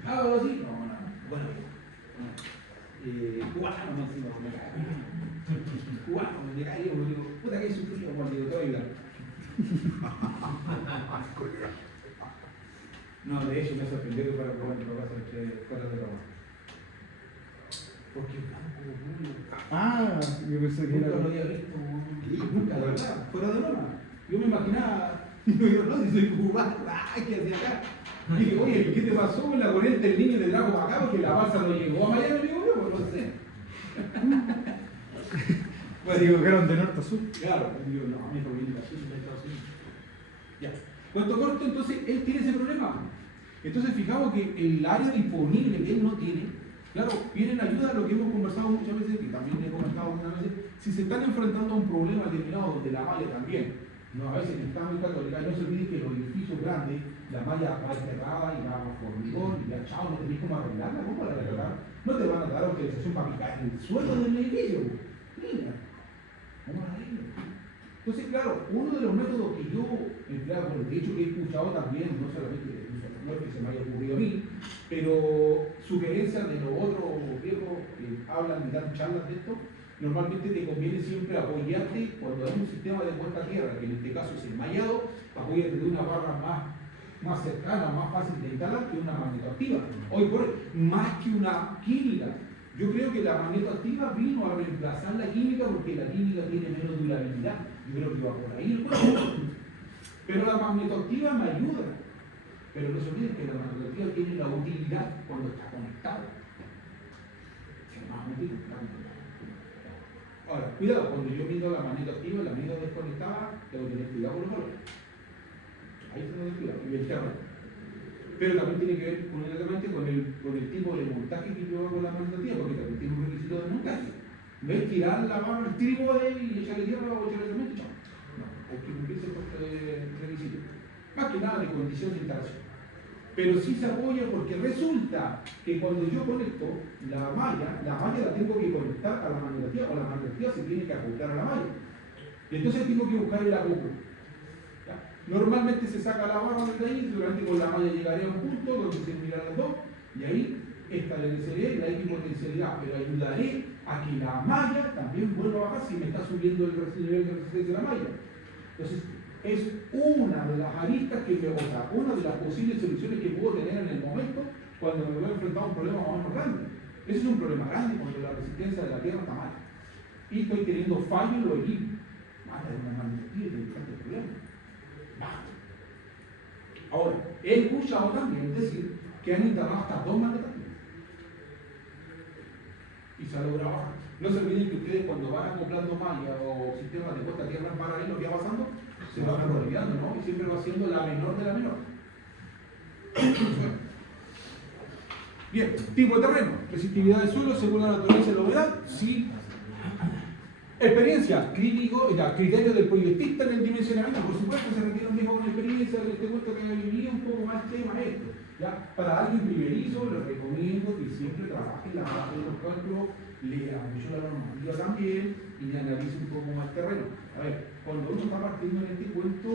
hágalo así. No, no, bueno, cubano, no, si no, me cae. Cubano, me cae, yo digo, puta que hay sufrido, cuando digo, te voy a ayudar. No, de hecho me sorprendió que fuera cubano, no pasa fuera de trabajo. Porque es blanco, rubio. Ah, yo pensé que Nunca era. lo había visto, nunca, de verdad, fuera de broma. Yo me imaginaba, yo no, si soy cubano, ay, ¿qué hacía acá? Y dije, oye, ¿qué te pasó con la corriente del niño de Drago para acá? Porque la balsa no llegó a Miami, digo yo, pues no sé. Se equivocaron de norte a sur. Claro, digo, no, a mí por viene de Estados Unidos. Ya. Cuento corto, entonces él tiene ese problema. Entonces, fijaos que el área disponible que él no tiene, claro, vienen ayuda a lo que hemos conversado muchas veces, que también he comentado algunas veces, si se están enfrentando a un problema determinado donde la malla también, no, a veces estamos en Católica, no se olvide que los edificios grandes, la malla va enterrada y va por hormigón y ya chao, no tenéis cómo arreglarla, ¿cómo la arreglar? No te van a dar autorización para picar el suelo del edificio, mira, ¿cómo la arreglo? Entonces, claro, uno de los métodos que yo empleado, bueno, de hecho que he escuchado también, no solamente no es que se me haya ocurrido a mí, pero sugerencias de los otros viejos que hablan y dan charlas de esto, normalmente te conviene siempre apoyarte cuando hay un sistema de puesta a tierra, que en este caso es el mallado, apóyate de una barra más cercana, más fácil de instalar que una magnetoactiva. Hoy por hoy, más que una química. Yo creo que la magnetoactiva vino a reemplazar la química porque la química tiene menos durabilidad. Yo creo que va por ahí el juego. Pero la magnetoactiva me ayuda. Pero no se olviden que la magnetoactiva tiene la utilidad cuando está conectada. Es más útil. Ahora, cuidado, cuando yo mido la magnetoactiva y la mido desconectada, tengo que tener cuidado con los valores. Ahí tengo que cuidado, y el terreno. Pero también tiene que ver con el tipo de montaje que yo hago con la magnetoactiva, porque también tiene un requisito de montaje. No es tirar la barra, el trípode y echarle tierra o echarle cemento, chao. No, hay que cumplirse por requisito. Más que nada de condición de instalación. Pero sí se apoya porque resulta que cuando yo conecto la malla la tengo que conectar a la magnetoactiva o la magnetoactiva se tiene que ajustar a la malla. Y entonces tengo que buscar el acople. Normalmente se saca la barra de ahí, seguramente con la malla llegaría a un punto donde se unirán las dos y ahí estableceré la equipotencialidad, pero ayudaré a que la malla también vuelva a bajar si me está subiendo el nivel de resistencia de la malla. Entonces, es una de las aristas que me bota, una de las posibles soluciones que puedo tener en el momento cuando me voy a enfrentar a un problema más o menos grande. Ese es un problema grande cuando la resistencia de la tierra está mal. Y estoy teniendo fallo en los equipos. Mala de una magnetía y de tanto problema. Basta. Ahora, he escuchado también decir que han instalado hasta 2 magnetarios. Y se ha logrado bajar. No se olviden que ustedes cuando van acoplando mallas o sistemas de costa tierra en paralelo que va pasando, se va prolongando, ¿no? Y siempre va siendo la menor de la menor. Bien, tipo de terreno, resistividad del suelo según la naturaleza y la humedad, sí. Experiencia, criterio del proyectista en el dimensionamiento, por supuesto se requiere un viejo con experiencia, te cuento que vivido un poco más tema esto. ¿Ya? Para alguien primerizo, les recomiendo que siempre trabajen la base de los cálculos, lea mucho la normativa también y analice un poco más el terreno. A ver, cuando uno está partiendo en este cuento,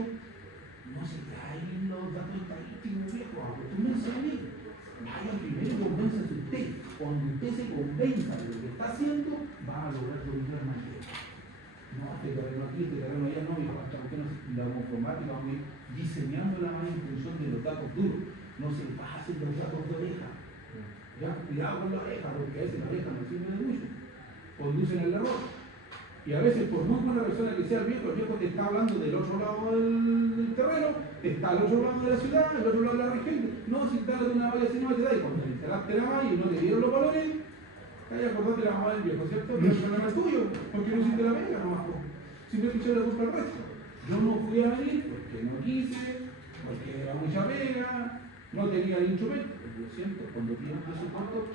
no se traen los datos estadísticos viejos, acostúmense a ello. Vaya primero y convénzase usted. Cuando usted se convenza de lo que está haciendo, va a lograr solucionar más bien. No, este terreno aquí, este terreno allá no, y hasta que la informática vamos a ir diseñando la malla en función de los datos duros. No se pasen los datos de oreja. Ya, cuidado con la oreja, porque a veces la oreja no sirve de mucho. Conducen al error. Y a veces, por muy buena persona que sea el viejo te está hablando del otro lado del terreno, está al otro lado de la ciudad, al otro lado de la región. No, si instalas una valla así no te da. Y cuando instalaste la valla y no te dieron los valores, ahí acordate la mamá del viejo, ¿cierto? Pero el problema es tuyo, porque no hiciste la pega, nomás. Siempre echar la culpa al resto. Yo no fui a venir porque no quise, porque era mucha pega. No tenía el instrumento, lo siento, cuando tiene un presupuesto,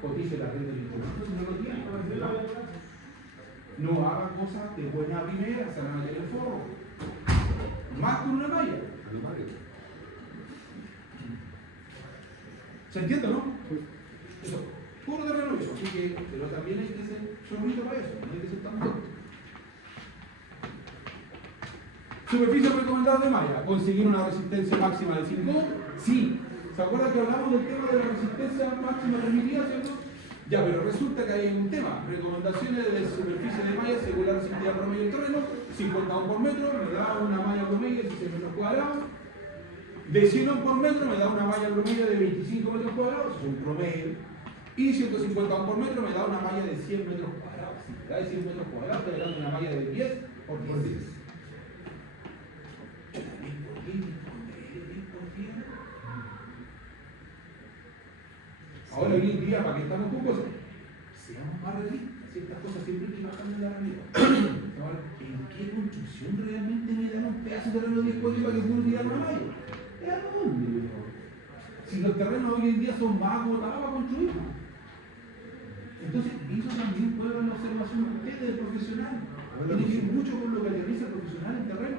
cotice la red del instrumento, si no lo tiene, no haga cosas de buena primera, se van a meter el forro. Más con una malla. ¿Se entiende, no? Eso, puro terreno eso, así que, pero también hay que ser chorrito para eso, no hay que ser tan tonto. Superficie recomendada de malla, conseguir una resistencia máxima de 5 ohm, sí. ¿Se acuerdan que hablamos del tema de la resistencia máxima permitida, cierto? Ya, pero resulta que hay un tema. Recomendaciones de superficie de malla según la resistividad promedio del terreno, 50 ohm por metro, me da una malla promedio de 16 metros cuadrados. De 100 ohm por metro me da una malla promedio de 25 metros cuadrados, eso es un promedio. Y 150 ohm por metro me da una malla de 100 metros cuadrados. Si me da de 100 metros cuadrados, te da una malla de 10 por 10. Ahora hoy en día, ¿para qué estamos con cosas? Seamos más realistas, ciertas cosas siempre hay que bajar en la realidad. ¿En qué construcción realmente me dan un pedazo de terreno de 10 cuadros para que pueda tirar una malla? ¿Es a dónde? Si los terrenos hoy en día son más agotados para construir. Entonces, eso también puede dar la observación de ustedes, del profesional. Tiene que ver mucho con lo que realiza el profesional en terreno.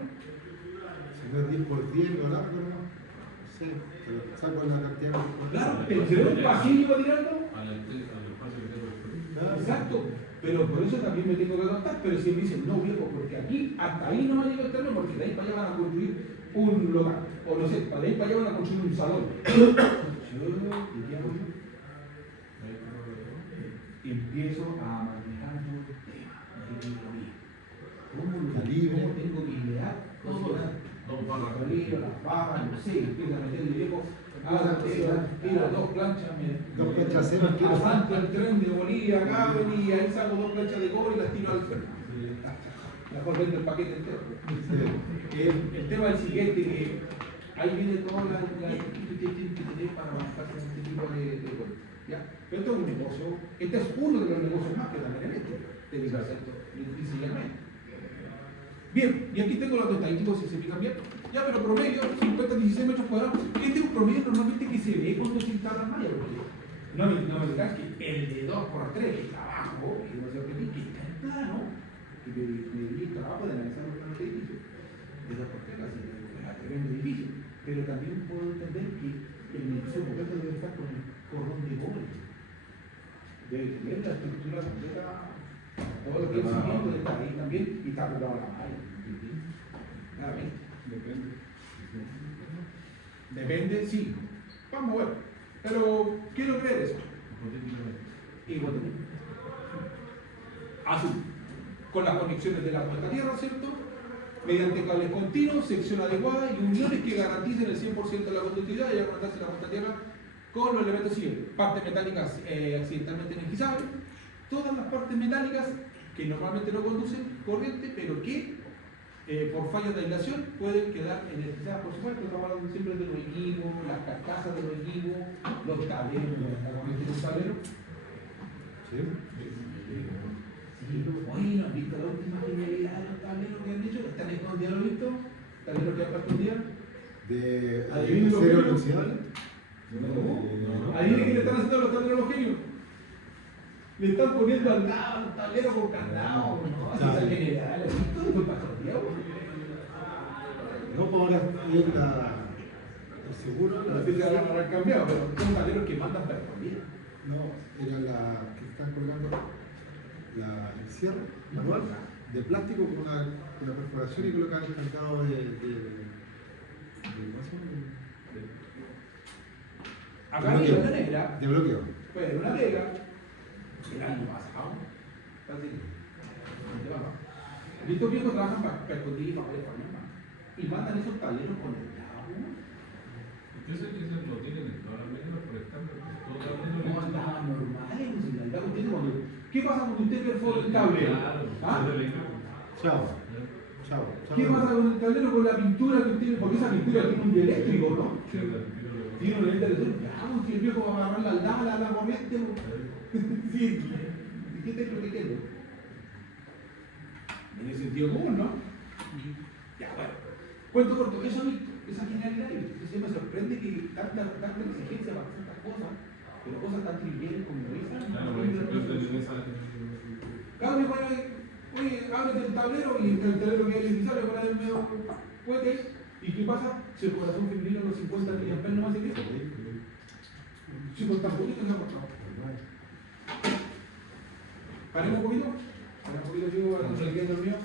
Si no es 10 por 10, lo largo, ¿no? Sí, pero saco la cantidad de... Claro, pero un pasillo para tirarlo. Al espacio que tengo disponible. Exacto, pero por eso también me tengo que adaptar. Pero si me dicen, no viejo, porque aquí hasta ahí no va a llegar el terreno, porque de ahí para allá van a construir un local, o no sé, de ahí para allá van a construir un salón. Y empiezo a manejar todo el tema. ¿Cómo tengo que idear todo las barras, no sé, empiezo a meterle viejo. Tiro 2 planchas, Dos planchas ceras, asalto el tren de Bolivia acá, y ahí saco 2 planchas de cobre y las tiro al suelo. Mejor vendo el paquete entero. El tema es el siguiente, que ahí viene toda la que usted tiene que tener para avanzar en este tipo de cosas. ¿Ya? Pero esto es un negocio, este es uno de los negocios más que también en esto, dedicarse a esto, diseñarme. Bien, y aquí tengo los estadísticos si se fijan bien. Ya, pero promedio, 50, 16 metros cuadrados. Este es un promedio normalmente que se ve cuando se instala la malla. No me digas que el de 2x3 que está abajo, que no se repite, que está en plano, que me di el trabajo de analizar los planos de edificio. De 2x3 casi, es tremendo edificio. Pero también puedo entender que el edificio completo debe estar con el cordón de cobre. Debe tener la estructura completa, todo lo que es cimiento de estar ahí también, y está pegado a la malla. Claramente. Depende, sí. Vamos a ver. Pero quiero creer eso. Hipotéticamente. Así. Con las conexiones de la puesta a tierra, ¿cierto? Mediante cables continuos, sección adecuada y uniones que garanticen el 100% de la conductividad y aguantarse la puesta a tierra con los elementos siguientes: partes metálicas accidentalmente energizables, todas las partes metálicas que normalmente no conducen corriente, pero que por fallas de aislación pueden quedar energizadas. Por supuesto, estamos hablando siempre de los equipos, las carcasas de los equipos, los tableros, la corriente de los tableros. ¿Sí? Sí, oye, ¿no has visto la última genialidad de los tableros que han hecho? ¿Están escondidos, lo visto? ¿Tableros que han escondido? De Adivinen lo acero que- inoxidable. Ahí es que le están haciendo los tableros a los genios. Le están poniendo al lado un tablero con candado. No, así es genial. ¿Has visto? Esto pasó el día, No, pues ahora y es el seguro. no sé si ahora lo habrán cambiado, pero son tableros que mandan performida. No, era la que están colgando el cierre manual de plástico con una perforación y colocar el candado Acá hay una negra, de bloqueo. pues una negra, el año pasado, casi ¿dónde va? Estos viejos trabajan para esconder papeles para mi hermano y mandan esos tableros con el lado. Ustedes lo tienen en todas las máquinas por estándar, todo tablero No andaban normales, pues, y la verdad, usted cuando- ¿qué pasa cuando usted perfora el tablero? ¿Ah? Chao. Chao. ¿Qué pasa con el tablero con la pintura que usted, porque esa pintura tiene un dieléctrico, ¿no? Tiene un eléctrico, claro, si el viejo va a agarrar la corriente, pues. Sí, ¿qué te protegiendo? En el sentido común, ¿no? Ya, bueno. Cuento corto, eso he visto, esa genialidad he visto. Entonces me sorprende que tanta exigencia para tantas cosas, pero cosas tan triviales como esas. Claro, me pone, oye, ábrete el tablero y el tablero que hay necesario para el medio cohete. ¿Y qué pasa? Si el corazón femenino los 50 mAh no hace qué? Si por tan poquito se ha cortado. Paremos un poquito. Paremos un poquito, chico, para que no se quede dormido.